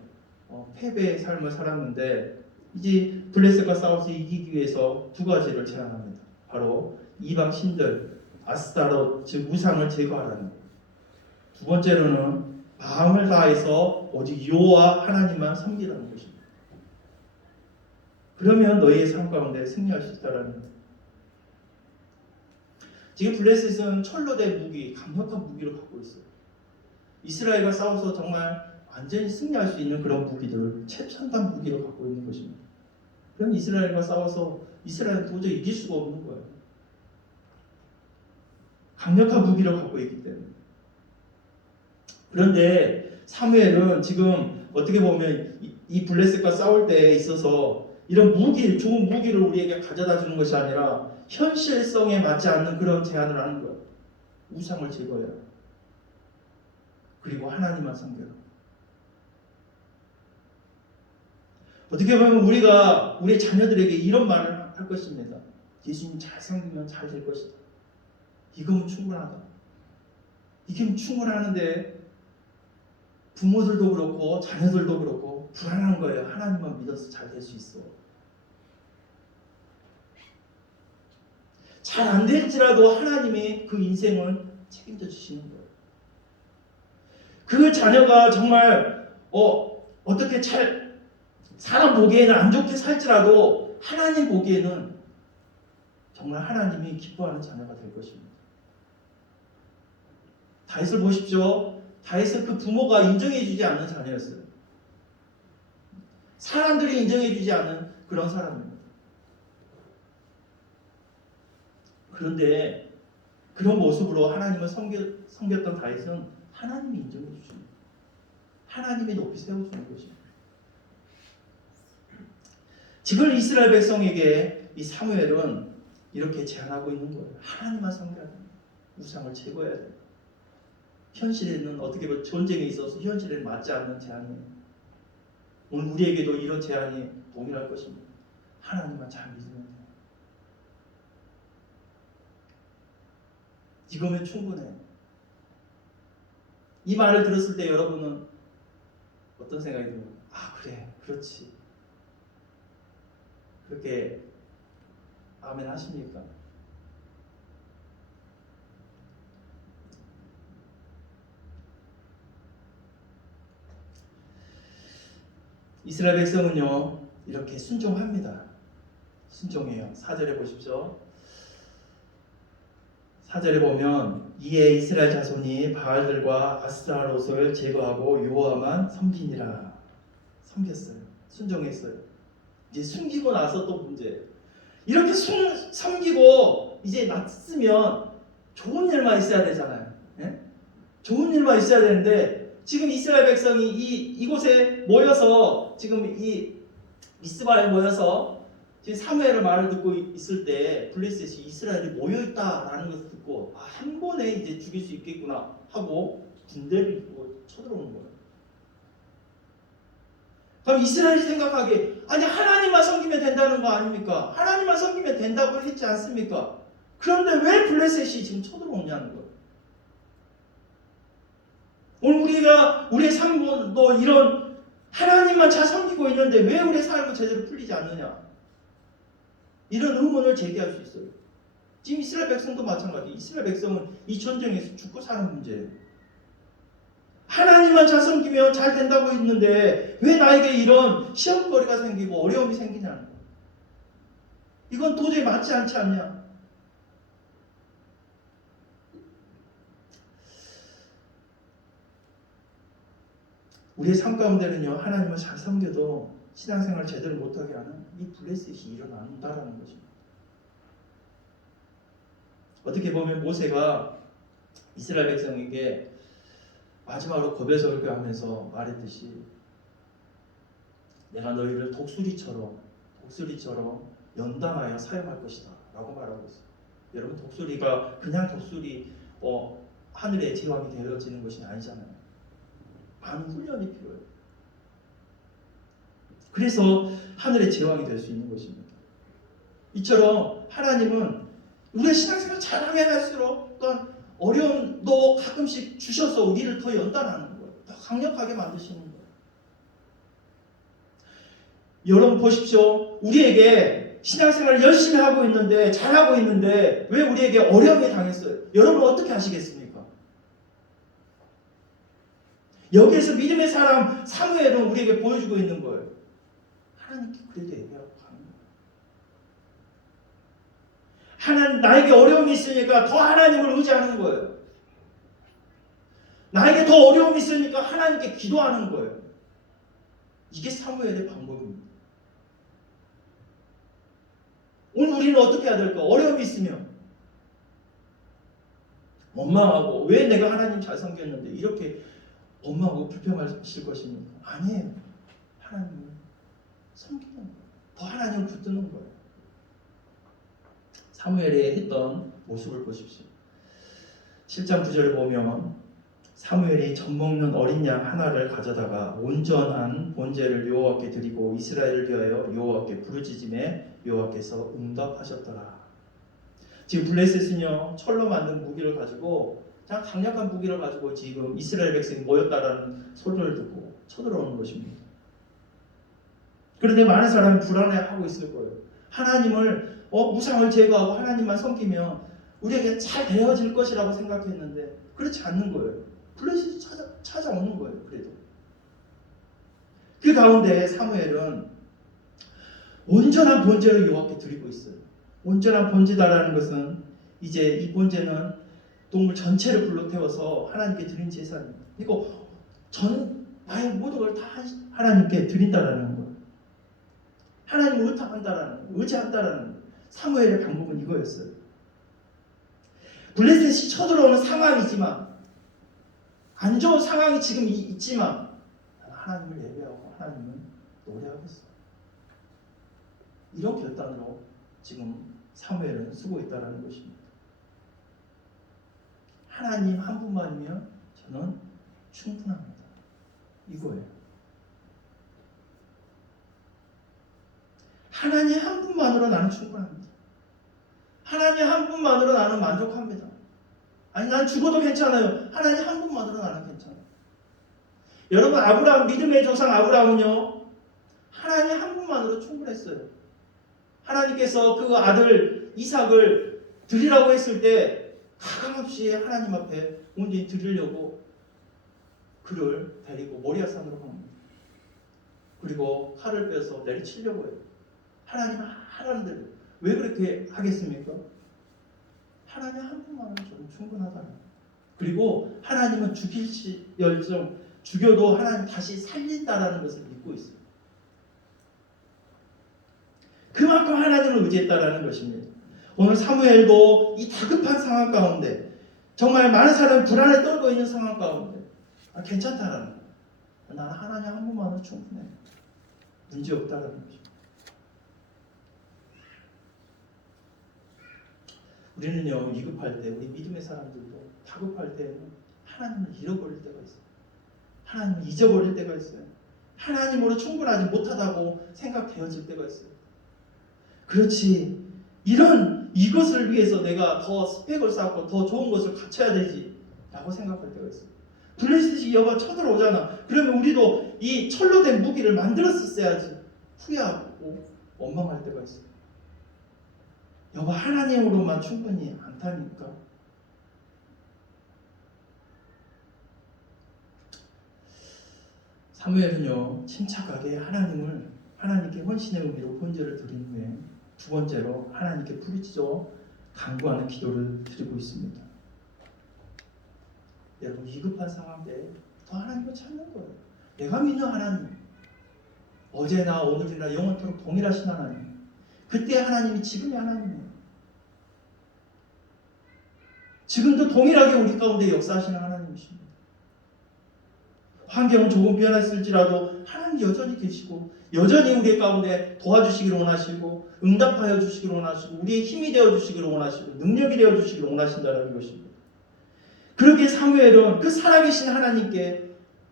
패배의 삶을 살았는데 이제 블레셋과 싸워서 이기기 위해서 두 가지를 제안합니다. 바로 이방 신들 아스타롯 즉 우상을 제거하라는 거예요. 두 번째로는 마음을 다해서 오직 여호와 하나님만 섬기라는 것입니다. 그러면 너희의 삶 가운데 승리할 수 있다라는 거예요. 지금 블레셋은 철로 된 무기, 강력한 무기를 갖고 있어요. 이스라엘과 싸워서 정말 완전히 승리할 수 있는 그런 무기들을 최첨단 무기를 갖고 있는 것입니다. 그럼 이스라엘과 싸워서 이스라엘은 도저히 이길 수가 없는 거예요. 강력한 무기를 갖고 있기 때문에. 그런데 사무엘은 지금 어떻게 보면 이 블레셋과 싸울 때에 있어서 이런 무기, 좋은 무기를 우리에게 가져다 주는 것이 아니라 현실성에 맞지 않는 그런 제안을 하는 거예요. 우상을 제거해라. 그리고 하나님만 섬겨라. 어떻게 보면 우리가 우리 자녀들에게 이런 말을 할 것입니다. 예수님 잘 섬기면 잘 될 것이다. 이거면 충분하다. 이게 충분하는데 부모들도 그렇고 자녀들도 그렇고 불안한 거예요. 하나님만 믿어서 잘 될 수 있어. 잘 안 될지라도 하나님이 그 인생을 책임져 주시는 거예요. 그 자녀가 정말 어떻게 잘 사람 보기에는 안 좋게 살지라도 하나님 보기에는 정말 하나님이 기뻐하는 자녀가 될 것입니다. 다윗을 보십시오. 다윗은 그 부모가 인정해주지 않는 자녀였어요. 사람들이 인정해주지 않는 그런 사람입니다. 그런데 그런 모습으로 하나님을 섬겼던 다윗은 하나님이 인정해 주십니다. 하나님이 높이 세워주는 것입니다. 지금 이스라엘 백성에게 이 사무엘은 이렇게 제안하고 있는 거예요. 하나님만 섬겨야 됩니다. 우상을 제거해야 됩니다. 현실에는 어떻게 보면 전쟁에 있어서 현실에 맞지 않는 제안이에요. 오늘 우리에게도 이런 제안이 동일할 것입니다. 하나님만 잘 믿으면 돼요. 이거면 충분해요. 이 말을 들었을 때 여러분은 어떤 생각이 들어요? 아 그래, 그렇지. 그렇게 아멘 하십니까? 이스라엘 백성은요 이렇게 순종합니다. 순종해요. 4절에 보십시오. 4절에 보면 이에 이스라엘 자손이 바알들과 아스타롯을 제거하고 여호와만 섬기니라. 섬겼어요. 순종했어요. 이제 숨기고 나서 또 문제예요. 이렇게 섬기고 이제 났으면 좋은 일만 있어야 되잖아요. 예? 좋은 일만 있어야 되는데 지금 이스라엘 백성이 이곳에 모여서 지금 이 미스바에 모여서 지금 사무엘의 말을 듣고 있을 때 블레셋이 이스라엘이 모여있다라는 것을 듣고 한 번에 이제 죽일 수 있겠구나 하고 군대를 입고 쳐들어오는 거예요. 그럼 이스라엘이 생각하기에 아니 하나님만 섬기면 된다는 거 아닙니까? 하나님만 섬기면 된다고 했지 않습니까? 그런데 왜 블레셋이 지금 쳐들어오냐는 거예요. 오늘 우리가 우리의 삶도 이런 하나님만 잘 섬기고 있는데 왜 우리의 삶은 제대로 풀리지 않느냐? 이런 의문을 제기할 수 있어요. 지금 이스라엘 백성도 마찬가지. 이스라엘 백성은 이 전쟁에서 죽고 사는 문제예요. 하나님만 잘 섬기면 잘 된다고 했는데 왜 나에게 이런 시험거리가 생기고 어려움이 생기냐는 거예요. 이건 도저히 맞지 않지 않냐? 우리의 삶 가운데는요 하나님을 잘 섬겨도 신앙생활을 제대로 못하게 하는 이 블레셋이 일어난다라는 것입니다. 어떻게 보면 모세가 이스라엘 백성에게 마지막으로 고백을 하면서 말했듯이 내가 너희를 독수리처럼 연단하여 사용할 것이다 라고 말하고 있어요. 여러분 독수리가 그냥 독수리 하늘의 제왕이 되어지는 것이 아니잖아요. 많은 훈련이 필요해요. 그래서 하늘의 제왕이 될 수 있는 것입니다. 이처럼 하나님은 우리의 신앙생활을 잘하게 할수록 어떤 어려움도 가끔씩 주셔서 우리를 더 연단하는 거예요. 더 강력하게 만드시는 거예요. 여러분 보십시오. 우리에게 신앙생활을 열심히 하고 있는데 잘하고 있는데 왜 우리에게 어려움이 당했어요? 여러분 어떻게 하시겠습니까? 여기에서 믿음의 사람 사무엘은 우리에게 보여주고 있는 거예요. 하나님께 그래도 얘기하고 가는 거예요. 하나님 나에게 어려움이 있으니까 더 하나님을 의지하는 거예요. 나에게 더 어려움이 있으니까 하나님께 기도하는 거예요. 이게 사무엘의 방법입니다. 오늘 우리는 어떻게 해야 될까? 어려움이 있으면 원망하고 왜 내가 하나님 잘 섬겼는데 이렇게 원망하고 불평하실 것입니까? 아니에요. 하나님을 섬기는 거예요. 더 하나님을 붙드는 거예요. 사무엘이 했던 모습을 보십시오. 7장 9절을 보면 사무엘이 젖먹는 어린 양 하나를 가져다가 온전한 번제를 여호와께 드리고 이스라엘을 위하여 여호와께 부르짖음에 여호와께서 응답하셨더라. 지금 블레셋은요 철로 만든 무기를 가지고 그냥 강력한 무기를 가지고 지금 이스라엘 백성이 모였다라는 소리를 듣고 쳐들어오는 것입니다. 그런데 많은 사람이 불안해하고 있을 거예요. 하나님을 우상을 제거하고 하나님만 섬기면 우리에게 잘 되어질 것이라고 생각했는데 그렇지 않는 거예요. 블레셋이 찾아오는 거예요. 그래도 그 가운데 사무엘은 온전한 번제를 여호와께 드리고 있어요. 온전한 번제다라는 것은 이제 이 번제는 동물 전체를 불러 태워서 하나님께 드린 제사입니다. 이거 나의 모든 걸 다 하나님께 드린다라는 거예요. 하나님을 의탁한다라는 거예요. 의지한다라는 거예요. 사무엘의 방법은 이거였어요. 블레셋이 쳐들어오는 상황이지만 안 좋은 상황이 지금 있지만 하나님을 예배하고 하나님을 노래하겠어. 이런 결단으로 지금 사무엘은 쓰고 있다는 것입니다. 하나님 한 분만이면 저는 충분합니다. 이거예요. 하나님 한 분만으로 나는 충분합니다. 하나님 한 분만으로 나는 만족합니다. 아니 난 죽어도 괜찮아요. 하나님 한 분만으로 나는 괜찮아요. 여러분 아브라함 믿음의 조상 아브라함은요 하나님 한 분만으로 충분했어요. 하나님께서 그 아들 이삭을 드리라고 했을 때 가감없이 하나님 앞에 온전히 드리려고 그를 데리고 모리아산으로 갑니다. 그리고 칼을 빼서 내리치려고 해요. 하나님 하라는 대로. 왜 그렇게 하겠습니까? 하나님 한 분만은 저는 충분하다는 거예요. 그리고 하나님은 죽일지열정 죽여도 하나님 다시 살린다라는 것을 믿고 있어요. 그만큼 하나님을 의지했다라는 것입니다. 오늘 사무엘도 이 다급한 상황 가운데 정말 많은 사람이 불안에 떨고 있는 상황 가운데 괜찮다라는 거예요. 나는 하나님 한 분만은 충분해. 문제없다라는 것입니다. 우리는요 위급할 때 우리 믿음의 사람들도 다급할 때는 하나님을 잃어버릴 때가 있어요. 하나님을 잊어버릴 때가 있어요. 하나님으로 충분하지 못하다고 생각되어질 때가 있어요. 그렇지 이것을 위해서 내가 더 스펙을 쌓고 더 좋은 것을 갖춰야 되지 라고 생각할 때가 있어요. 블레셋이 여봐 쳐들어오잖아. 그러면 우리도 이 철로 된 무기를 만들었어야지 후회하고 원망할 때가 있어요. 여봐 하나님으로만 충분히 않다니까. 사무엘은요 침착하게 하나님께 헌신의 의미로 번제를 드린 후에 두 번째로 하나님께 부르짖어 간구하는 기도를 드리고 있습니다. 여러분 위급한 상황 때 더 하나님을 찾는 거예요. 내가 믿는 하나님, 어제나 오늘이나 영원토록 동일하신 하나님, 그때 하나님이 지금의 하나님이에요. 지금도 동일하게 우리 가운데 역사하시는 하나님이십니다. 환경은 조금 변했을지라도 하나님 여전히 계시고 여전히 우리 가운데 도와주시기를 원하시고 응답하여 주시기를 원하시고 우리의 힘이 되어 주시기를 원하시고 능력이 되어 주시기를 원하신다는 것입니다. 그렇게 사무엘은 그 살아계신 하나님께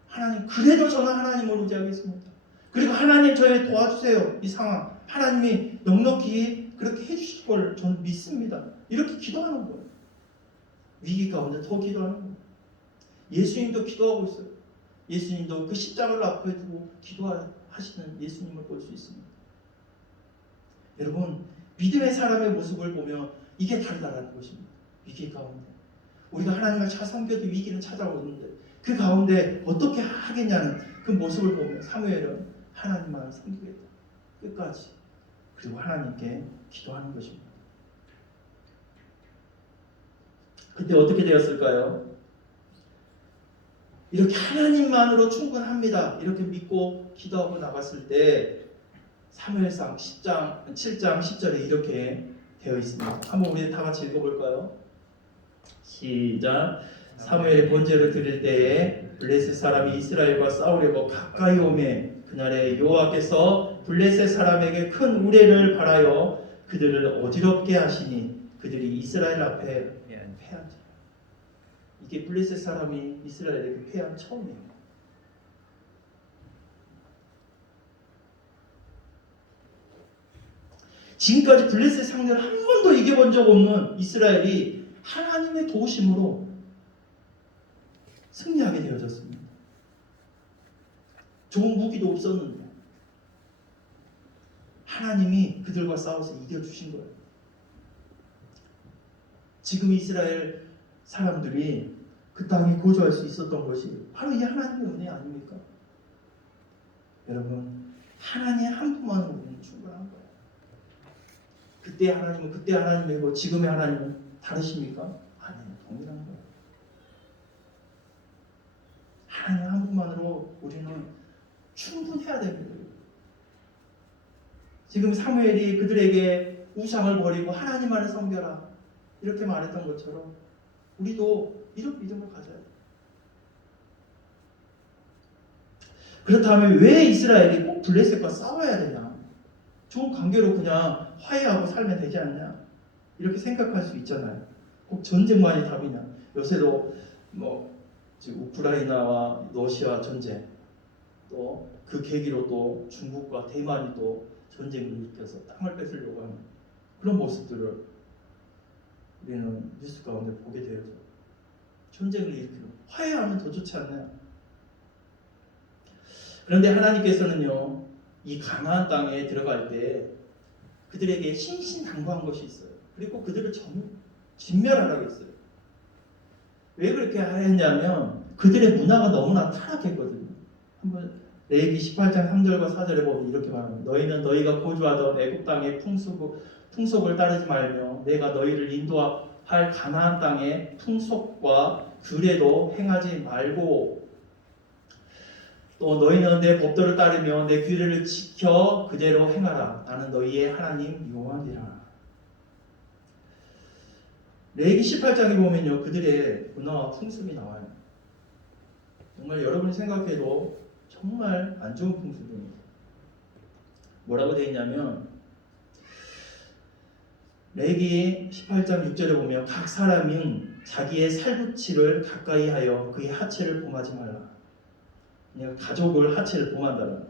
하나님 그래도 저는 하나님을 의지하겠습니다. 그리고 하나님 저를 도와주세요. 이 상황 하나님이 넉넉히 그렇게 해주실 걸 저는 믿습니다. 이렇게 기도하는 거예요. 위기 가운데 더 기도하는 거예요. 예수님도 기도하고 있어요. 예수님도 그 십자가를 앞에 두고 기도하시는 예수님을 볼 수 있습니다. 여러분, 믿음의 사람의 모습을 보면 이게 다르다는 것입니다. 위기 가운데 우리가 하나님을 잘 섬겨도 위기는 찾아오는데 그 가운데 어떻게 하겠냐는 그 모습을 보며 사무엘은 하나님만 섬기겠다. 끝까지. 그리고 하나님께 기도하는 것입니다. 그때 어떻게 되었을까요? 이렇게 하나님만으로 충분합니다. 이렇게 믿고 기도하고 나갔을 때 사무엘상 7장 10절에 이렇게 되어 있습니다. 한번 우리 다 같이 읽어볼까요? 시작. 사무엘이 번제를 드릴 때에 블레셋 사람이 이스라엘과 싸우려고 가까이 오매 그날에 여호와께서 블레셋 사람에게 큰 우레를 발하여 그들을 어지럽게 하시니 그들이 이스라엘 앞에 패한지라. 이게 블레셋 사람이 이스라엘에게 패한 처음이에요. 지금까지 블레셋 상대를 한 번도 이겨본 적 없는 이스라엘이 하나님의 도우심으로 승리하게 되어졌습니다. 좋은 무기도 없었는데 하나님이 그들과 싸워서 이겨주신 거예요. 지금 이스라엘 사람들이 그 땅에 거주할 수 있었던 것이 바로 이 하나님의 은혜 아닙니까? 여러분, 하나님 한 분만으로 우리는 충분한 거예요. 그때 하나님은 그때 하나님이고 지금의 하나님은 다르십니까? 아니요, 동일한 거예요. 하나님 한 분만으로 우리는 충분해야 됩니다. 지금 사무엘이 그들에게 우상을 버리고 하나님만을 섬겨라 이렇게 말했던 것처럼 우리도 이런 믿음을 가져야 돼요. 그렇다면 왜 이스라엘이 꼭 블레셋과 싸워야 되냐? 좋은 관계로 그냥 화해하고 살면 되지 않냐? 이렇게 생각할 수 있잖아요. 꼭 전쟁만이 답이냐? 요새도 지금 우크라이나와 러시아 전쟁, 또 그 계기로 또 중국과 대만이 또 전쟁을 일으켜서 땅을 뺏으려고 하는 그런 모습들을 우리는 뉴스 가운데 보게 되죠. 전쟁을 일으키고 화해하면 더 좋지 않나요? 그런데 하나님께서는요, 이 가나안 땅에 들어갈 때 그들에게 신신당부한 것이 있어요. 그리고 그들을 진멸하라고 했어요. 왜 그렇게 했냐면 그들의 문화가 너무나 타락했거든요. 한번 레위기 18장 3절과 4절에 보면 이렇게 말합니다. 너희는 너희가 거주하던 애굽 땅의 풍속을 따르지 말며 내가 너희를 인도할 가나안 땅의 풍속과 규례도 행하지 말고 또 너희는 내 법도를 따르며 내 규례를 지켜 그대로 행하라. 나는 너희의 하나님 여호와니라. 레위기 18장에 보면요, 그들의 문화와 풍습이 나와요. 정말 여러분이 생각해도 정말 안 좋은 풍습입니다. 뭐라고 되어 있냐면 레위기 18장 6절에 보면 각 사람은 자기의 살붙이를 가까이 하여 그의 하체를 범하지 말라. 그냥 가족을 하체를 범한다는.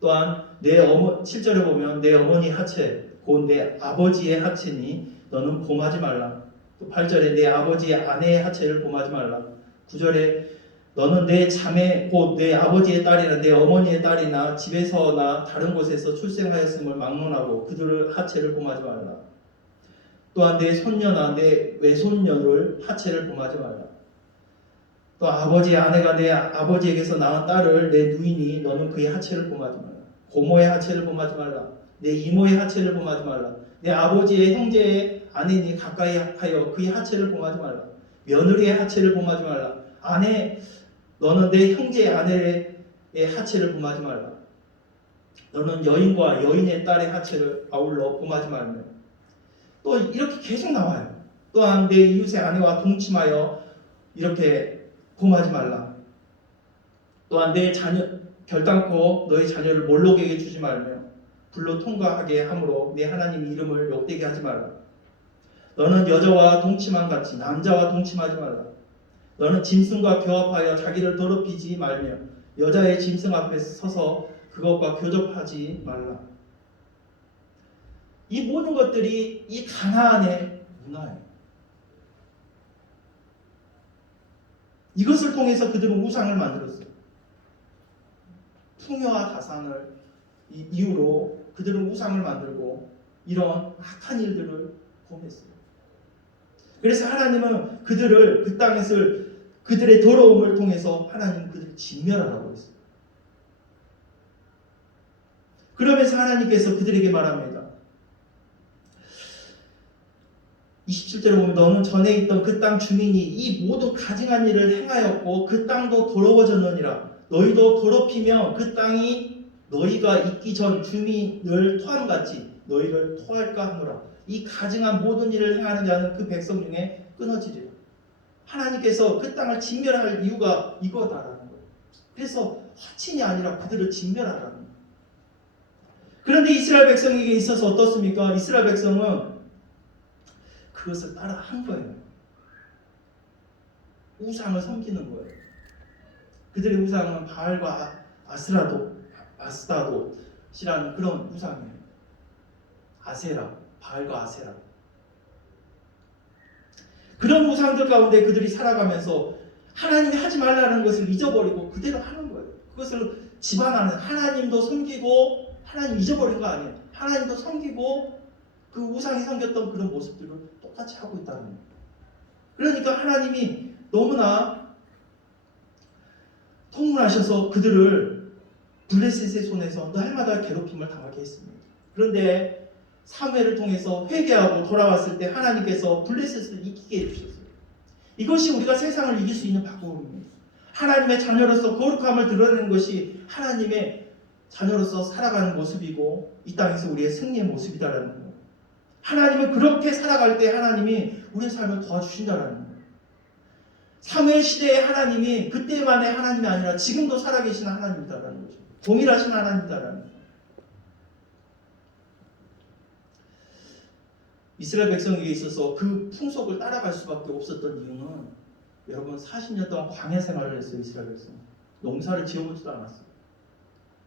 또한 7절에 보면 내 어머니 하체 곧 내 아버지의 하체니 너는 범하지 말라. 또 8절에 내 아버지의 아내의 하체를 범하지 말라. 9절에 너는 내 자매 곧 내 아버지의 딸이나 내 어머니의 딸이나 집에서나 다른 곳에서 출생하였음을 막론하고 그들을 하체를 범하지 말라. 또한 내 손녀나 내 외손녀를 하체를 범하지 말라. 또 아버지의 아내가 내 아버지에게서 낳은 딸을 내 누이니 너는 그의 하체를 범하지 말라. 고모의 하체를 범하지 말라. 내 이모의 하체를 범하지 말라. 내 아버지의 형제의 아내니 가까이 하여 그의 하체를 범하지 말라. 며느리의 하체를 범하지 말라. 너는 내 형제의 아내의 하체를 범하지 말라. 너는 여인과 여인의 딸의 하체를 아울러 범하지 말며. 또 이렇게 계속 나와요. 또한 내 이웃의 아내와 동침하여 이렇게 범하지 말라. 또한 내 자녀 결단코 너의 자녀를 몰록에게 주지 말며 불로 통과하게 함으로 내 하나님 이름을 욕되게 하지 말라. 너는 여자와 동침한 같이 남자와 동침하지 말라. 너는 짐승과 교합하여 자기를 더럽히지 말며 여자의 짐승 앞에 서서 그것과 교접하지 말라. 이 모든 것들이 이 가나안의 문화예요. 이것을 통해서 그들은 우상을 만들었어요. 풍요와 다산을 이유로 그들은 우상을 만들고 이런 악한 일들을 범했어요. 그래서 하나님은 그들을 그 땅에서 그들의 더러움을 통해서 하나님은 그들을 진멸하라고 했어요. 그러면서 하나님께서 그들에게 말합니다. 27절에 보면 너는 전에 있던 그 땅 주민이 이 모든 가증한 일을 행하였고 그 땅도 더러워졌느니라. 너희도 더럽히면 그 땅이 너희가 있기 전 주민을 토함같이 너희를 토할까 하노라. 이 가증한 모든 일을 행하는 자는 그 백성 중에 끊어지리라. 하나님께서 그 땅을 진멸할 이유가 이거다라는 거예요. 그래서 화친이 아니라 그들을 진멸하라는 거예요. 그런데 이스라엘 백성에게 있어서 어떻습니까? 이스라엘 백성은 그것을 따라 한 거예요. 우상을 섬기는 거예요. 그들의 우상은 바알과 아스타도시라는 그런 우상이에요. 아세라, 바알과 아세라. 그런 우상들 가운데 그들이 살아가면서 하나님이 하지 말라는 것을 잊어버리고 그대로 하는 거예요. 그것을 집안하는 하나님도 섬기고 하나님 잊어버린 거 아니에요. 하나님도 섬기고 그 우상이 섬겼던 그런 모습들을 똑같이 하고 있다는 거예요. 그러니까 하나님이 너무나 통문하셔서 그들을 블레셋의 손에서 날마다 괴롭힘을 당하게 했습니다. 그런데 사무엘을 통해서 회개하고 돌아왔을 때 하나님께서 블레셋을 이기게 해주셨어요. 이것이 우리가 세상을 이길 수 있는 방법입니다. 하나님의 자녀로서 거룩함을 드러내는 것이 하나님의 자녀로서 살아가는 모습이고 이 땅에서 우리의 승리의 모습이다라는 거예요. 하나님은 그렇게 살아갈 때 하나님이 우리의 삶을 도와주신다라는 거예요. 사무엘 시대의 하나님이 그때만의 하나님이 아니라 지금도 살아계신 하나님이다라는 거죠. 동일하신 하나님이다라는 거예요. 이스라엘 백성에게 있어서 그 풍속을 따라갈 수밖에 없었던 이유는 여러분 40년 동안 광야 생활을 했어요. 이스라엘 백성. 농사를 지어보지도 않았어요.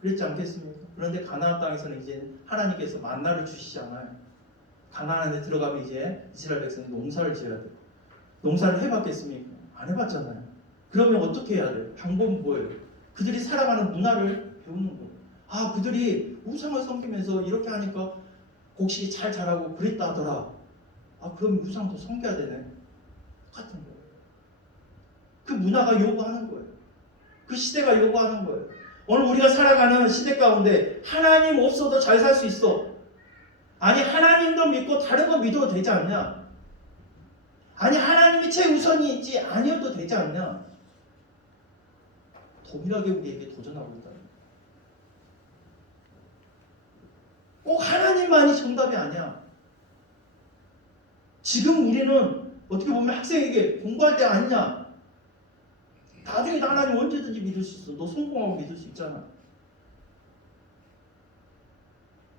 그랬지 않겠습니까? 그런데 가나안 땅에서는 이제 하나님께서 만나를 주시잖아요. 가나안에 들어가면 이제 이스라엘 백성이 농사를 지어야 돼요. 농사를 해봤겠습니까? 안 해봤잖아요. 그러면 어떻게 해야 돼요? 방법은 뭐예요? 그들이 살아가는 문화를 배우는 거예요. 아, 그들이 우상을 섬기면서 이렇게 하니까 곡식이 잘 자라고 그랬다 하더라. 아, 그럼 우상도 섬겨야 되네. 똑같은 거예요. 그 문화가 요구하는 거예요. 그 시대가 요구하는 거예요. 오늘 우리가 살아가는 시대 가운데 하나님 없어도 잘 살 수 있어. 아니, 하나님도 믿고 다른 거 믿어도 되지 않냐? 아니, 하나님이 최우선이지 아니어도 되지 않냐? 동일하게 우리에게 도전하고 있다. 꼭 하나님만이 정답이 아니야. 지금 우리는 어떻게 보면 학생에게 공부할 때 아니냐? 나중에 하나님 언제든지 믿을 수 있어. 너 성공하고 믿을 수 있잖아.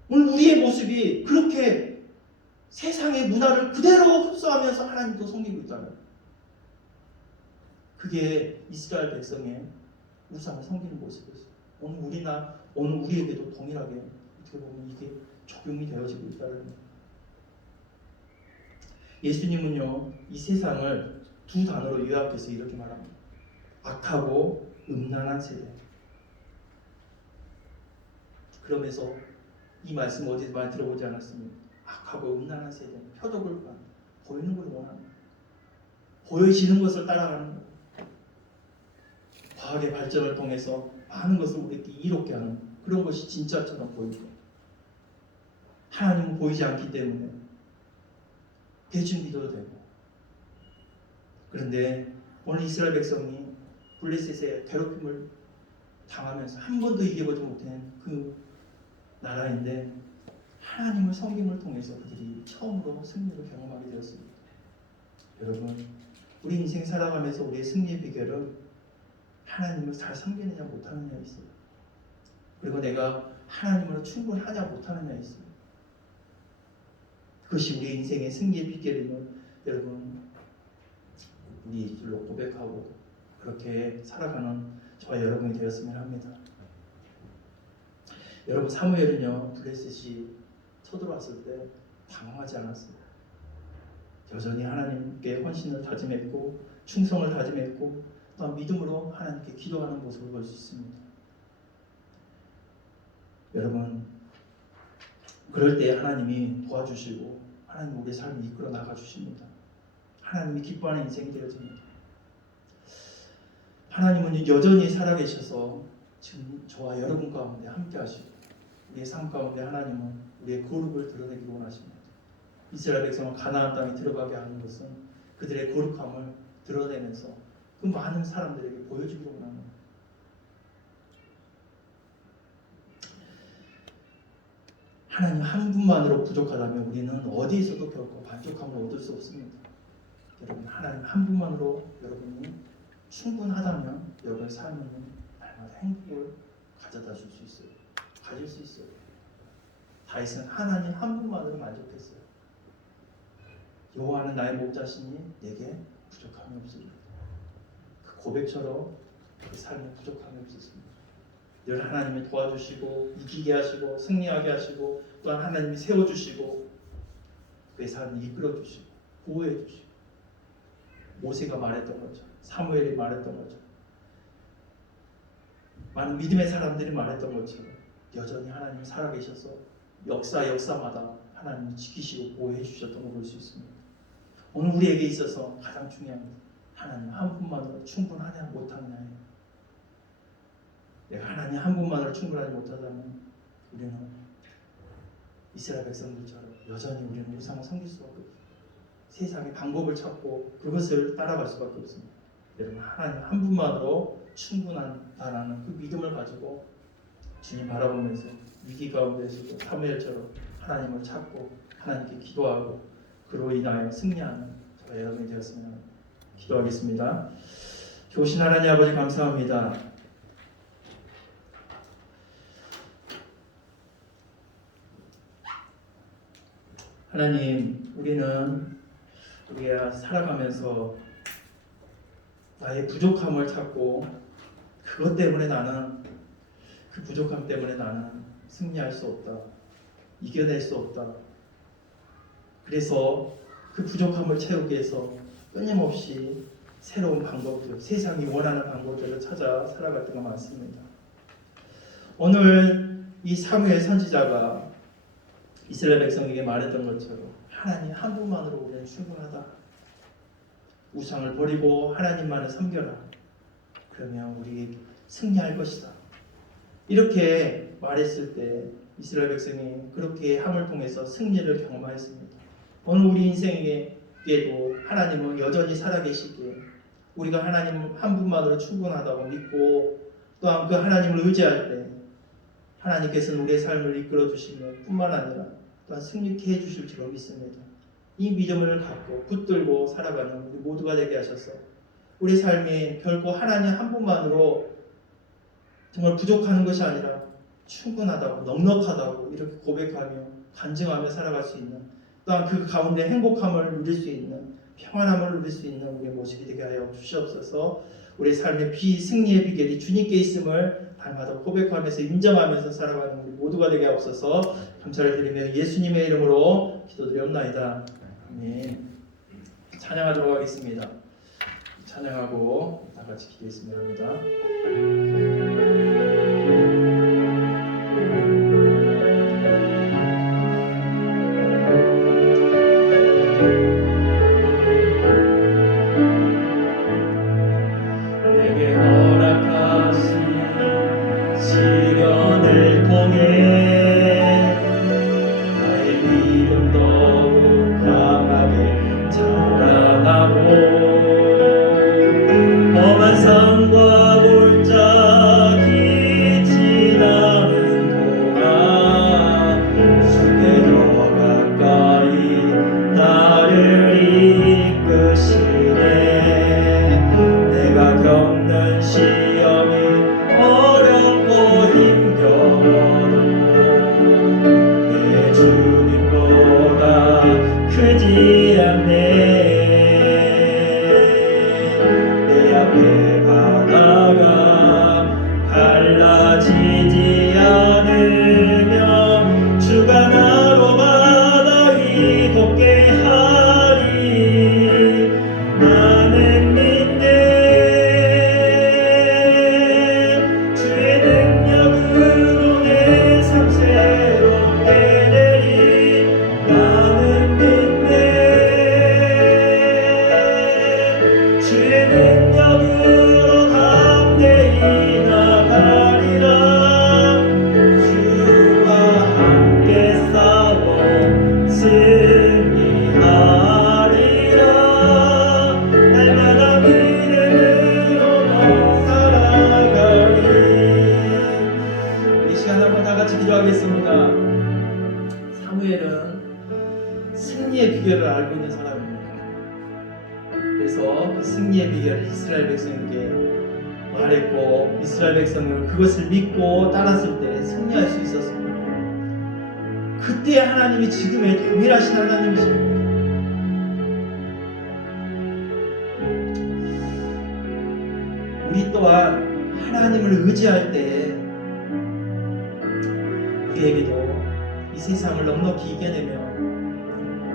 오늘 우리의 모습이 그렇게 세상의 문화를 그대로 흡수하면서 하나님도 섬기고 있잖아요. 그게 이스라엘 백성의 우상을 섬기는 모습이었어요. 오늘 우리에게도 동일하게 어떻게 보면 이게 적용이 되어지고 있다는 거예요. 예수님은요, 이 세상을 두 단어로 요약해서 이렇게 말합니다. 악하고 음란한 세대. 그러면서 이 말씀 어디서 많이 들어보지 않았습니까? 악하고 음란한 세대는 표적을 구한다. 보이는 걸 원한다. 보여지는 것을 따라가는 거예요. 과학의 발전을 통해서 많은 것을 우리에게 이롭게 하는 그런 것이 진짜처럼 보이고 하나님은 보이지 않기 때문에 대충 믿어도 되고. 그런데 오늘 이스라엘 백성이 블레셋의 괴롭힘을 당하면서 한 번도 이겨보지 못한 그 나라인데 하나님을 섬김을 통해서 그들이 처음으로 승리를 경험하게 되었습니다. 여러분, 우리 인생 살아가면서 우리의 승리의 비결은 하나님을 잘 섬기느냐 못하느냐에 있어요. 그리고 내가 하나님으로 충분하냐 못하느냐에 있어요. 그것이 우리 인생의 승리의 비결이면 여러분, 우리 입술로 고백하고 그렇게 살아가는 저와 여러분이 되었으면 합니다. 여러분, 사무엘은요, 블레셋이 쳐들어왔을 때 당황하지 않았어요. 여전히 하나님께 헌신을 다짐했고 충성을 다짐했고 또 믿음으로 하나님께 기도하는 모습을 볼 수 있습니다. 여러분, 그럴 때 하나님이 도와주시고 하나님 우리의 삶을 이끌어 나가 주십니다. 하나님이 기뻐하는 인생이 되어집니다. 하나님은 여전히 살아계셔서 지금 저와 여러분 가운데 함께 하시고 우리의 삶 가운데 하나님은 우리의 거룩을 드러내기 원하십니다. 이스라엘 백성은 가나안 땅에 들어가게 하는 것은 그들의 거룩함을 드러내면서 그 많은 사람들에게 보여주기로 원합니다. 하나님 한 분만으로 부족하다면 우리는 어디에서도 결코 만족함을 얻을 수 없습니다. 여러분, 하나님 한 분만으로 여러분이 충분하다면 여러분의 삶에는 날마다 행복을 가져다 줄 수 있어요. 가질 수 있어요. 다윗은 하나님 한 분만으로 만족했어요. 여호와는 나의 목자시니 내게 부족함이 없습니다. 그 고백처럼 그 삶에 부족함이 없었습니다. 늘 하나님이 도와주시고 이기게 하시고 승리하게 하시고 또한 하나님이 세워주시고 그의 삶을 이끌어주시고 보호해주시고 모세가 말했던 거죠. 사무엘이 말했던 거죠. 많은 믿음의 사람들이 말했던 것처럼 여전히 하나님이 살아계셔서 역사마다 하나님이 지키시고 보호해 주셨던 걸 볼 수 있습니다. 오늘 우리에게 있어서 가장 중요한 것, 하나님 한 분만으로 충분하냐 못하느냐예요. 내가 하나님 한 분만으로 충분하지 못하다면 우리는 이스라엘 백성들처럼 여전히 우리는 우상을 섬길 수밖에 없습니다. 세상의 방법을 찾고 그것을 따라갈 수밖에 없습니다. 여러분, 하나님 한 분만으로 충분하다라는 그 믿음을 가지고 주님 바라보면서 위기 가운데서도 사무엘처럼 하나님을 찾고 하나님께 기도하고 그로 인하여 승리하는 저와 여러분이 되었으면 합니다. 기도하겠습니다. 좋으신 하나님 아버지 감사합니다. 하나님, 우리가 살아가면서 나의 부족함을 찾고 그것 때문에 그 부족함 때문에 나는 승리할 수 없다. 이겨낼 수 없다. 그래서 그 부족함을 채우기 위해서 끊임없이 새로운 방법들, 세상이 원하는 방법들을 찾아 살아갈 때가 많습니다. 오늘 이 사무엘 선지자가 이스라엘 백성에게 말했던 것처럼 하나님 한 분만으로 우리는 충분하다. 우상을 버리고 하나님만을 섬겨라. 그러면 우리 승리할 것이다. 이렇게 말했을 때 이스라엘 백성이 그렇게 함을 통해서 승리를 경험하였습니다. 오늘 우리 인생에게도 하나님은 여전히 살아계시기에 우리가 하나님 한 분만으로 충분하다고 믿고 또한 그 하나님을 의지할 때 하나님께서는 우리의 삶을 이끌어 주시며 뿐만 아니라 또한 승리케 해주실 줄 믿습니다. 이 믿음을 갖고 붙들고 살아가는 우리 모두가 되게 하셔서 우리 삶이 결코 하나님 한 분만으로 정말 부족하는 것이 아니라 충분하다고 넉넉하다고 이렇게 고백하며 간증하며 살아갈 수 있는 또한 그 가운데 행복함을 누릴 수 있는 평안함을 누릴 수 있는 우리의 모습이 되게 하여 주시옵소서. 우리 삶의 승리의 비결이 주님께 있음을 날마다 고백하면서 인정하면서 살아가는 우리 모두가 되게 하옵소서. 감사를 드리며 예수님의 이름으로 기도드리옵나이다. 아멘. 찬양하도록 하겠습니다. 찬양하고 다 같이 기도했으면 합니다. 내게 허락하신 시련을 통해 나의 믿음 더욱 강하게 자라나고 험한 삶과 골짜기 지나는 동안 주께 더 가까이 나를 이끄시네. 내가 겪는 시험이 어렵고 힘겨워도 같이 기도하겠습니다. 사무엘은 승리의 비결을 알고 있는 사람입니다. 그래서 그 승리의 비결을 이스라엘 백성에게 말했고 이스라엘 백성은 그것을 믿고 따랐을 때 승리할 수 있었습니다. 그때 하나님이 지금의 동일하신 하나님이십니다. 우리 또한 하나님을 의지할 때 우리에게도 이 세상을 넉넉히 이겨내며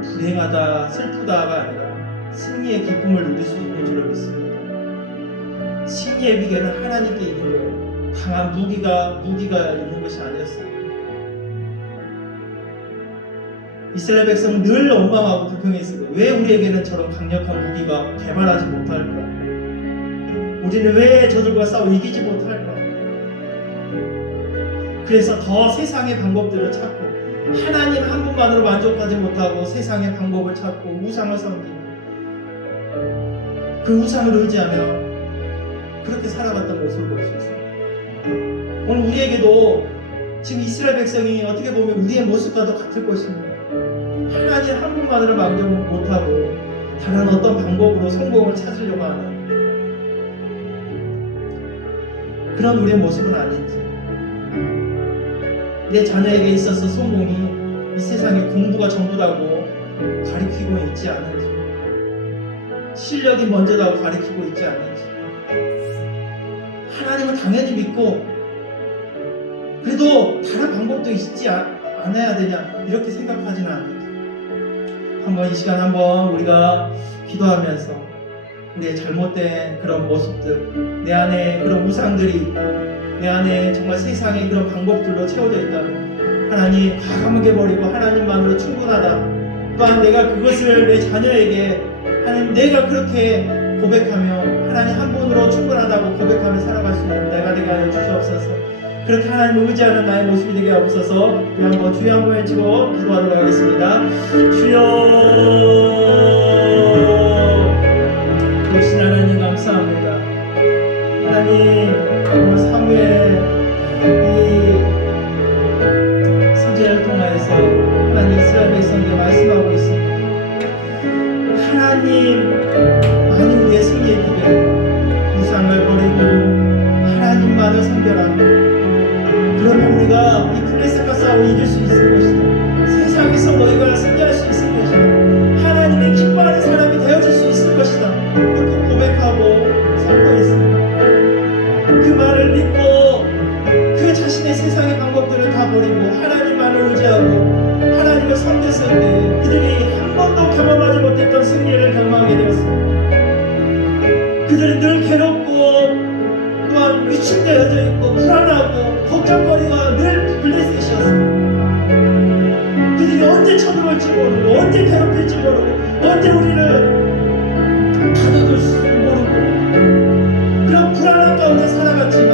불행하다 슬프다가 아니라 승리의 기쁨을 누릴 수 있는 줄을 믿습니다. 승리의 비결은 하나님께 있는 거예요. 강한 무기가 있는 것이 아니었어요. 이스라엘 백성은 늘 원망하고 불평했어요. 왜 우리에게는 저런 강력한 무기가 개발하지 못할까? 우리는 왜 저들과 싸워 이기지 못할까? 그래서 더 세상의 방법들을 찾고 하나님 한 분만으로 만족하지 못하고 세상의 방법을 찾고 우상을 섬기고 그 우상을 의지하며 그렇게 살아갔던 모습을 볼 수 있습니다. 오늘 우리에게도 지금 이스라엘 백성이 어떻게 보면 우리의 모습과도 같을 것입니다. 하나님 한 분만으로 만족 못하고 다른 어떤 방법으로 성공을 찾으려고 하는 그런 우리의 모습은 아닌지, 내 자녀에게 있어서 성공이 이 세상에 공부가 전부다고 가리키고 있지 않은지, 실력이 먼저다고 가리키고 있지 않는지, 하나님을 당연히 믿고 그래도 다른 방법도 있지 않아야 되냐 이렇게 생각하지는 않는지, 한번 이 시간 한번 우리가 기도하면서 우리의 잘못된 그런 모습들, 내 안에 그런 우상들이 있고 내 안에 정말 세상의 그런 방법들로 채워져 있다면 하나님 과감하게 버리고 하나님만으로 충분하다, 또한 내가 그것을 내 자녀에게 하나님 내가 그렇게 고백하며 하나님 한 분으로 충분하다고 고백하며 살아갈 수 있는 내가 되게 하여 주시옵소서. 그렇게 하나님을 의지하는 나의 모습이 되게 하옵소서. 우리 한번 주여 한번 외치고 기도하도록 하겠습니다. 주여, 역시 하나님 감사합니다. 하나님 오늘 사무엘 이 선지자를 통하여서 하나님 이스라엘 백성에게 말씀하고 있습니다. 하나님 많이 우리의 승리의 비결 우상을 버리고 하나님만을 선별하고 그러면 우리가 이 블레셋과 싸워 이길 수 있을 것이다. 세상에서 너희가 승리할 수 있을 것이다. 하나님의 기뻐하는 사람이 되어질 수 있을 것이다. 이렇게 고백하고 선포했습니다. 그 말을 믿고 그 자신의 세상의 방법들을 다 버리고 하나님만을 의지하고 하나님을 섬겼을 때 그들이 한 번도 경험하지 못했던 승리를 경험하게 되었습니다. 그들은 늘 괴롭고 또한 위축되어져 있고 불안하고 걱정거리가 늘 블레셋이었습니다. 그들이 언제 쳐들어올지 모르고 언제 괴롭힐지 모르고 언제 우리를 가둬둘지 모르고 그런 불안한 가운데 살아갔지만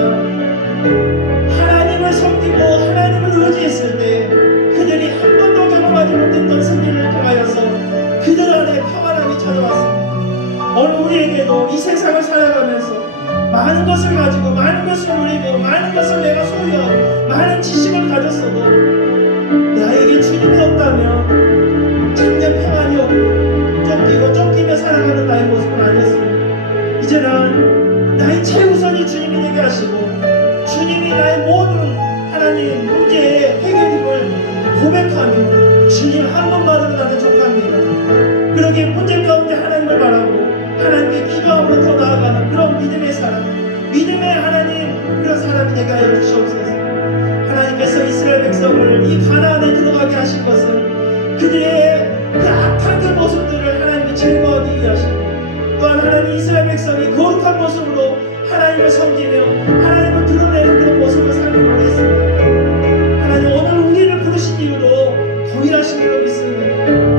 하나님을 섬기고 하나님을 의지했을 때 그들이 한 번도 경험하지 못했던 승리를 통하여서 그들 안에 평안함이 찾아왔습니다. 오늘 우리에게도 이 세상을 살아가면서 많은 것을 가지고 많은 것을 누리고 많은 것을 내가 소유하고 많은 지식을 가졌어도 나에게 주님이 없다면 참된 평안이 없고 쫓기며 살아가는 나의 모습은 아니었습니다. 이제는 나의 최우선이 주님이 되게 하시고 주님이 나의 모든 하나님 문제의 해결임을 고백하며 주님 한 분만으로 나는 족합니다. 그러기에 문제 가운데 하나님을 바라고 하나님께 기도하며 더 나아가는 그런 믿음의 사람, 믿음의 하나님 그런 사람이 되게 하여 주시옵소서. 하나님께서 이스라엘 백성을 이 가나안에 들어가게 하신 것은 그들의 그 악한 그 모습들을 하나님이 제거하기 위하시고 또한 하나님 이스라엘 백성이 거룩한 모습으로 하나님을 섬기며 하나님을 드러내는 그런 모습을 살기 원했습니다. 하나님 오늘 우리를 부르신 이유도 동일하신 줄로 믿습니다.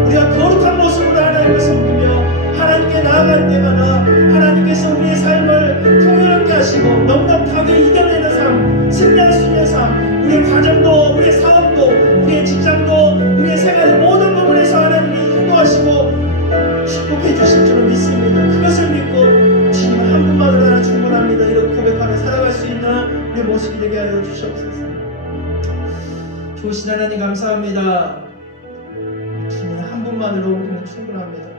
우리가 거룩한 모습으로 하나님을 섬기며 하나님께 나아갈 때마다 하나님께서 우리의 삶을 풍요롭게 하시고 넉넉하게 이겨내는 삶, 승리할 수 있는 삶, 우리의 가정도 우리의 사업도 우리의 직장도 우리의 생활의 모든 부분에서 하나님이 인도하시고 축복해 주실 줄을 믿습니다. 그것을 믿고 주님 한 분만으로 나는 충분합니다. 이렇게 고백하며 살아갈 수 있는 우리의 모습이 되게 하여 주시옵소서. 좋으신 하나님 감사합니다. 주님 한 분만으로 우리는 충분합니다.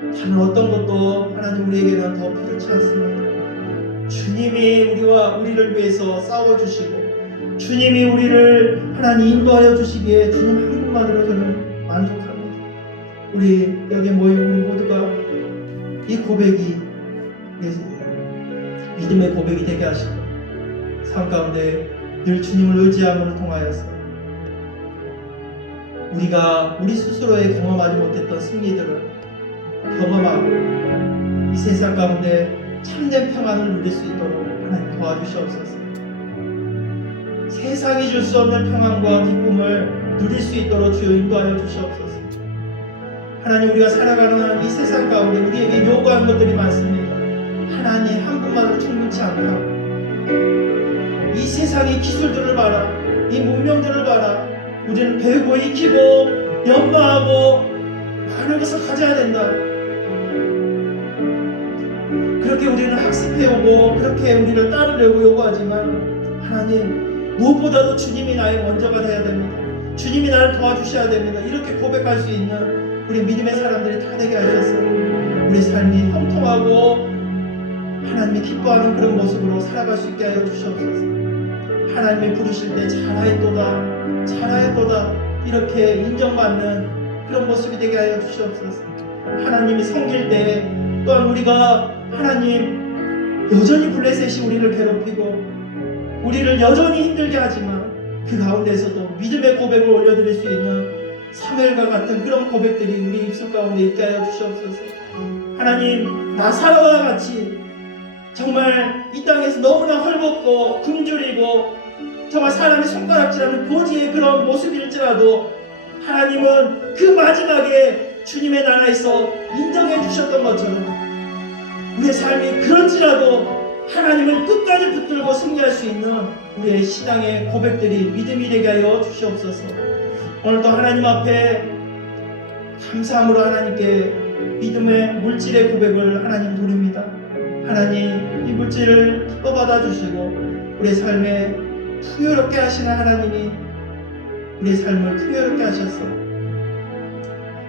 다른 어떤 것도 하나님 우리에게는 더 필요치 않습니다. 주님이 우리를 위해서 싸워주시고 주님이 우리를 하나님 인도하여 주시기에 주님 한 분만으로 저는 만족합니다. 우리 여기 모인 우리 모두가 이 고백이 믿음의 고백이 되게 하시고 삶 가운데 늘 주님을 의지함을 통하여서 우리가 우리 스스로에 경험하지 못했던 승리들을 경험하고 이 세상 가운데 참된 평안을 누릴 수 있도록 하나님 도와주시옵소서. 세상이 줄 수 없는 평안과 기쁨을 누릴 수 있도록 주여 인도하여 주시옵소서. 하나님 우리가 살아가는 이 세상 가운데 우리에게 요구하는 것들이 많습니다. 하나님 한 분만으로 충분치 않다. 이 세상의 기술들을 봐라. 이 문명들을 봐라. 우리는 배우고 익히고 연마하고 많은 것을 가져야 된다. 그렇게 우리는 학습해오고 그렇게 우리를 따르려고 요구하지만 하나님 무엇보다도 주님이 나의 먼저가 되어야 됩니다. 주님이 나를 도와주셔야 됩니다. 이렇게 고백할 수 있는 우리 믿음의 사람들이 다 되게 하셨어요. 우리 삶이 형통하고 하나님이 기뻐하는 그런 모습으로 살아갈 수 있게 하여 주시옵소서. 하나님이 부르실 때 잘하였도다 잘하였도다 이렇게 인정받는 그런 모습이 되게 하여 주시옵소서. 하나님이 섬길 때 또한 우리가 하나님 여전히 블레셋이 우리를 괴롭히고 우리를 여전히 힘들게 하지만 그 가운데에서도 믿음의 고백을 올려드릴 수 있는 사무엘과 같은 그런 고백들이 우리 입술 가운데 있게 하여 주시옵소서. 하나님 나사로와 같이 정말 이 땅에서 너무나 헐벗고 굶주리고 정말 사람의 손가락질하는 고지의 그런 모습일지라도 하나님은 그 마지막에 주님의 나라에서 인정해 주셨던 것처럼 우리의 삶이 그런지라도 하나님을 끝까지 붙들고 승리할 수 있는 우리의 신앙의 고백들이 믿음이 되게 하여 주시옵소서. 오늘도 하나님 앞에 감사함으로 하나님께 믿음의 물질의 고백을 하나님 드립니다. 하나님 이 물질을 기뻐 받아주시고 우리의 삶에 풍요롭게 하시는 하나님이 우리의 삶을 풍요롭게 하셔서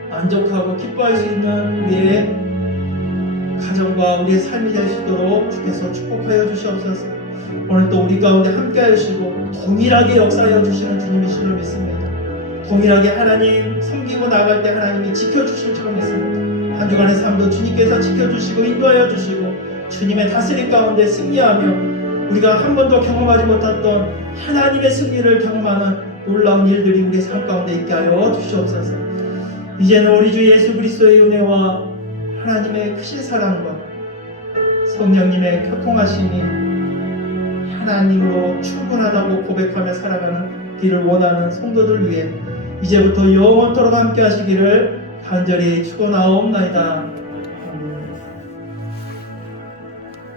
만족하고 기뻐할 수 있는 우리의 가정과 우리의 삶이 될 수 있도록 주께서 축복하여 주시옵소서. 오늘 또 우리 가운데 함께 하시고 동일하게 역사하여 주시는 주님이신 줄 믿습니다. 동일하게 하나님 섬기고 나갈 때 하나님이 지켜주실 줄 믿습니다. 한 주간의 삶도 주님께서 지켜주시고 인도하여 주시고 주님의 다스림 가운데 승리하며 우리가 한 번도 경험하지 못했던 하나님의 승리를 경험하는 놀라운 일들이 우리의 삶 가운데 있게 하여 주시옵소서. 이제는 우리 주 예수 그리스도의 은혜와 하나님의 크신 사랑과 성령님의 교통하심이 하나님으로 충분하다고 고백하며 살아가는 길을 원하는 성도들 위해 이제부터 영원토록 함께 하시기를 간절히 축원하옵나이다.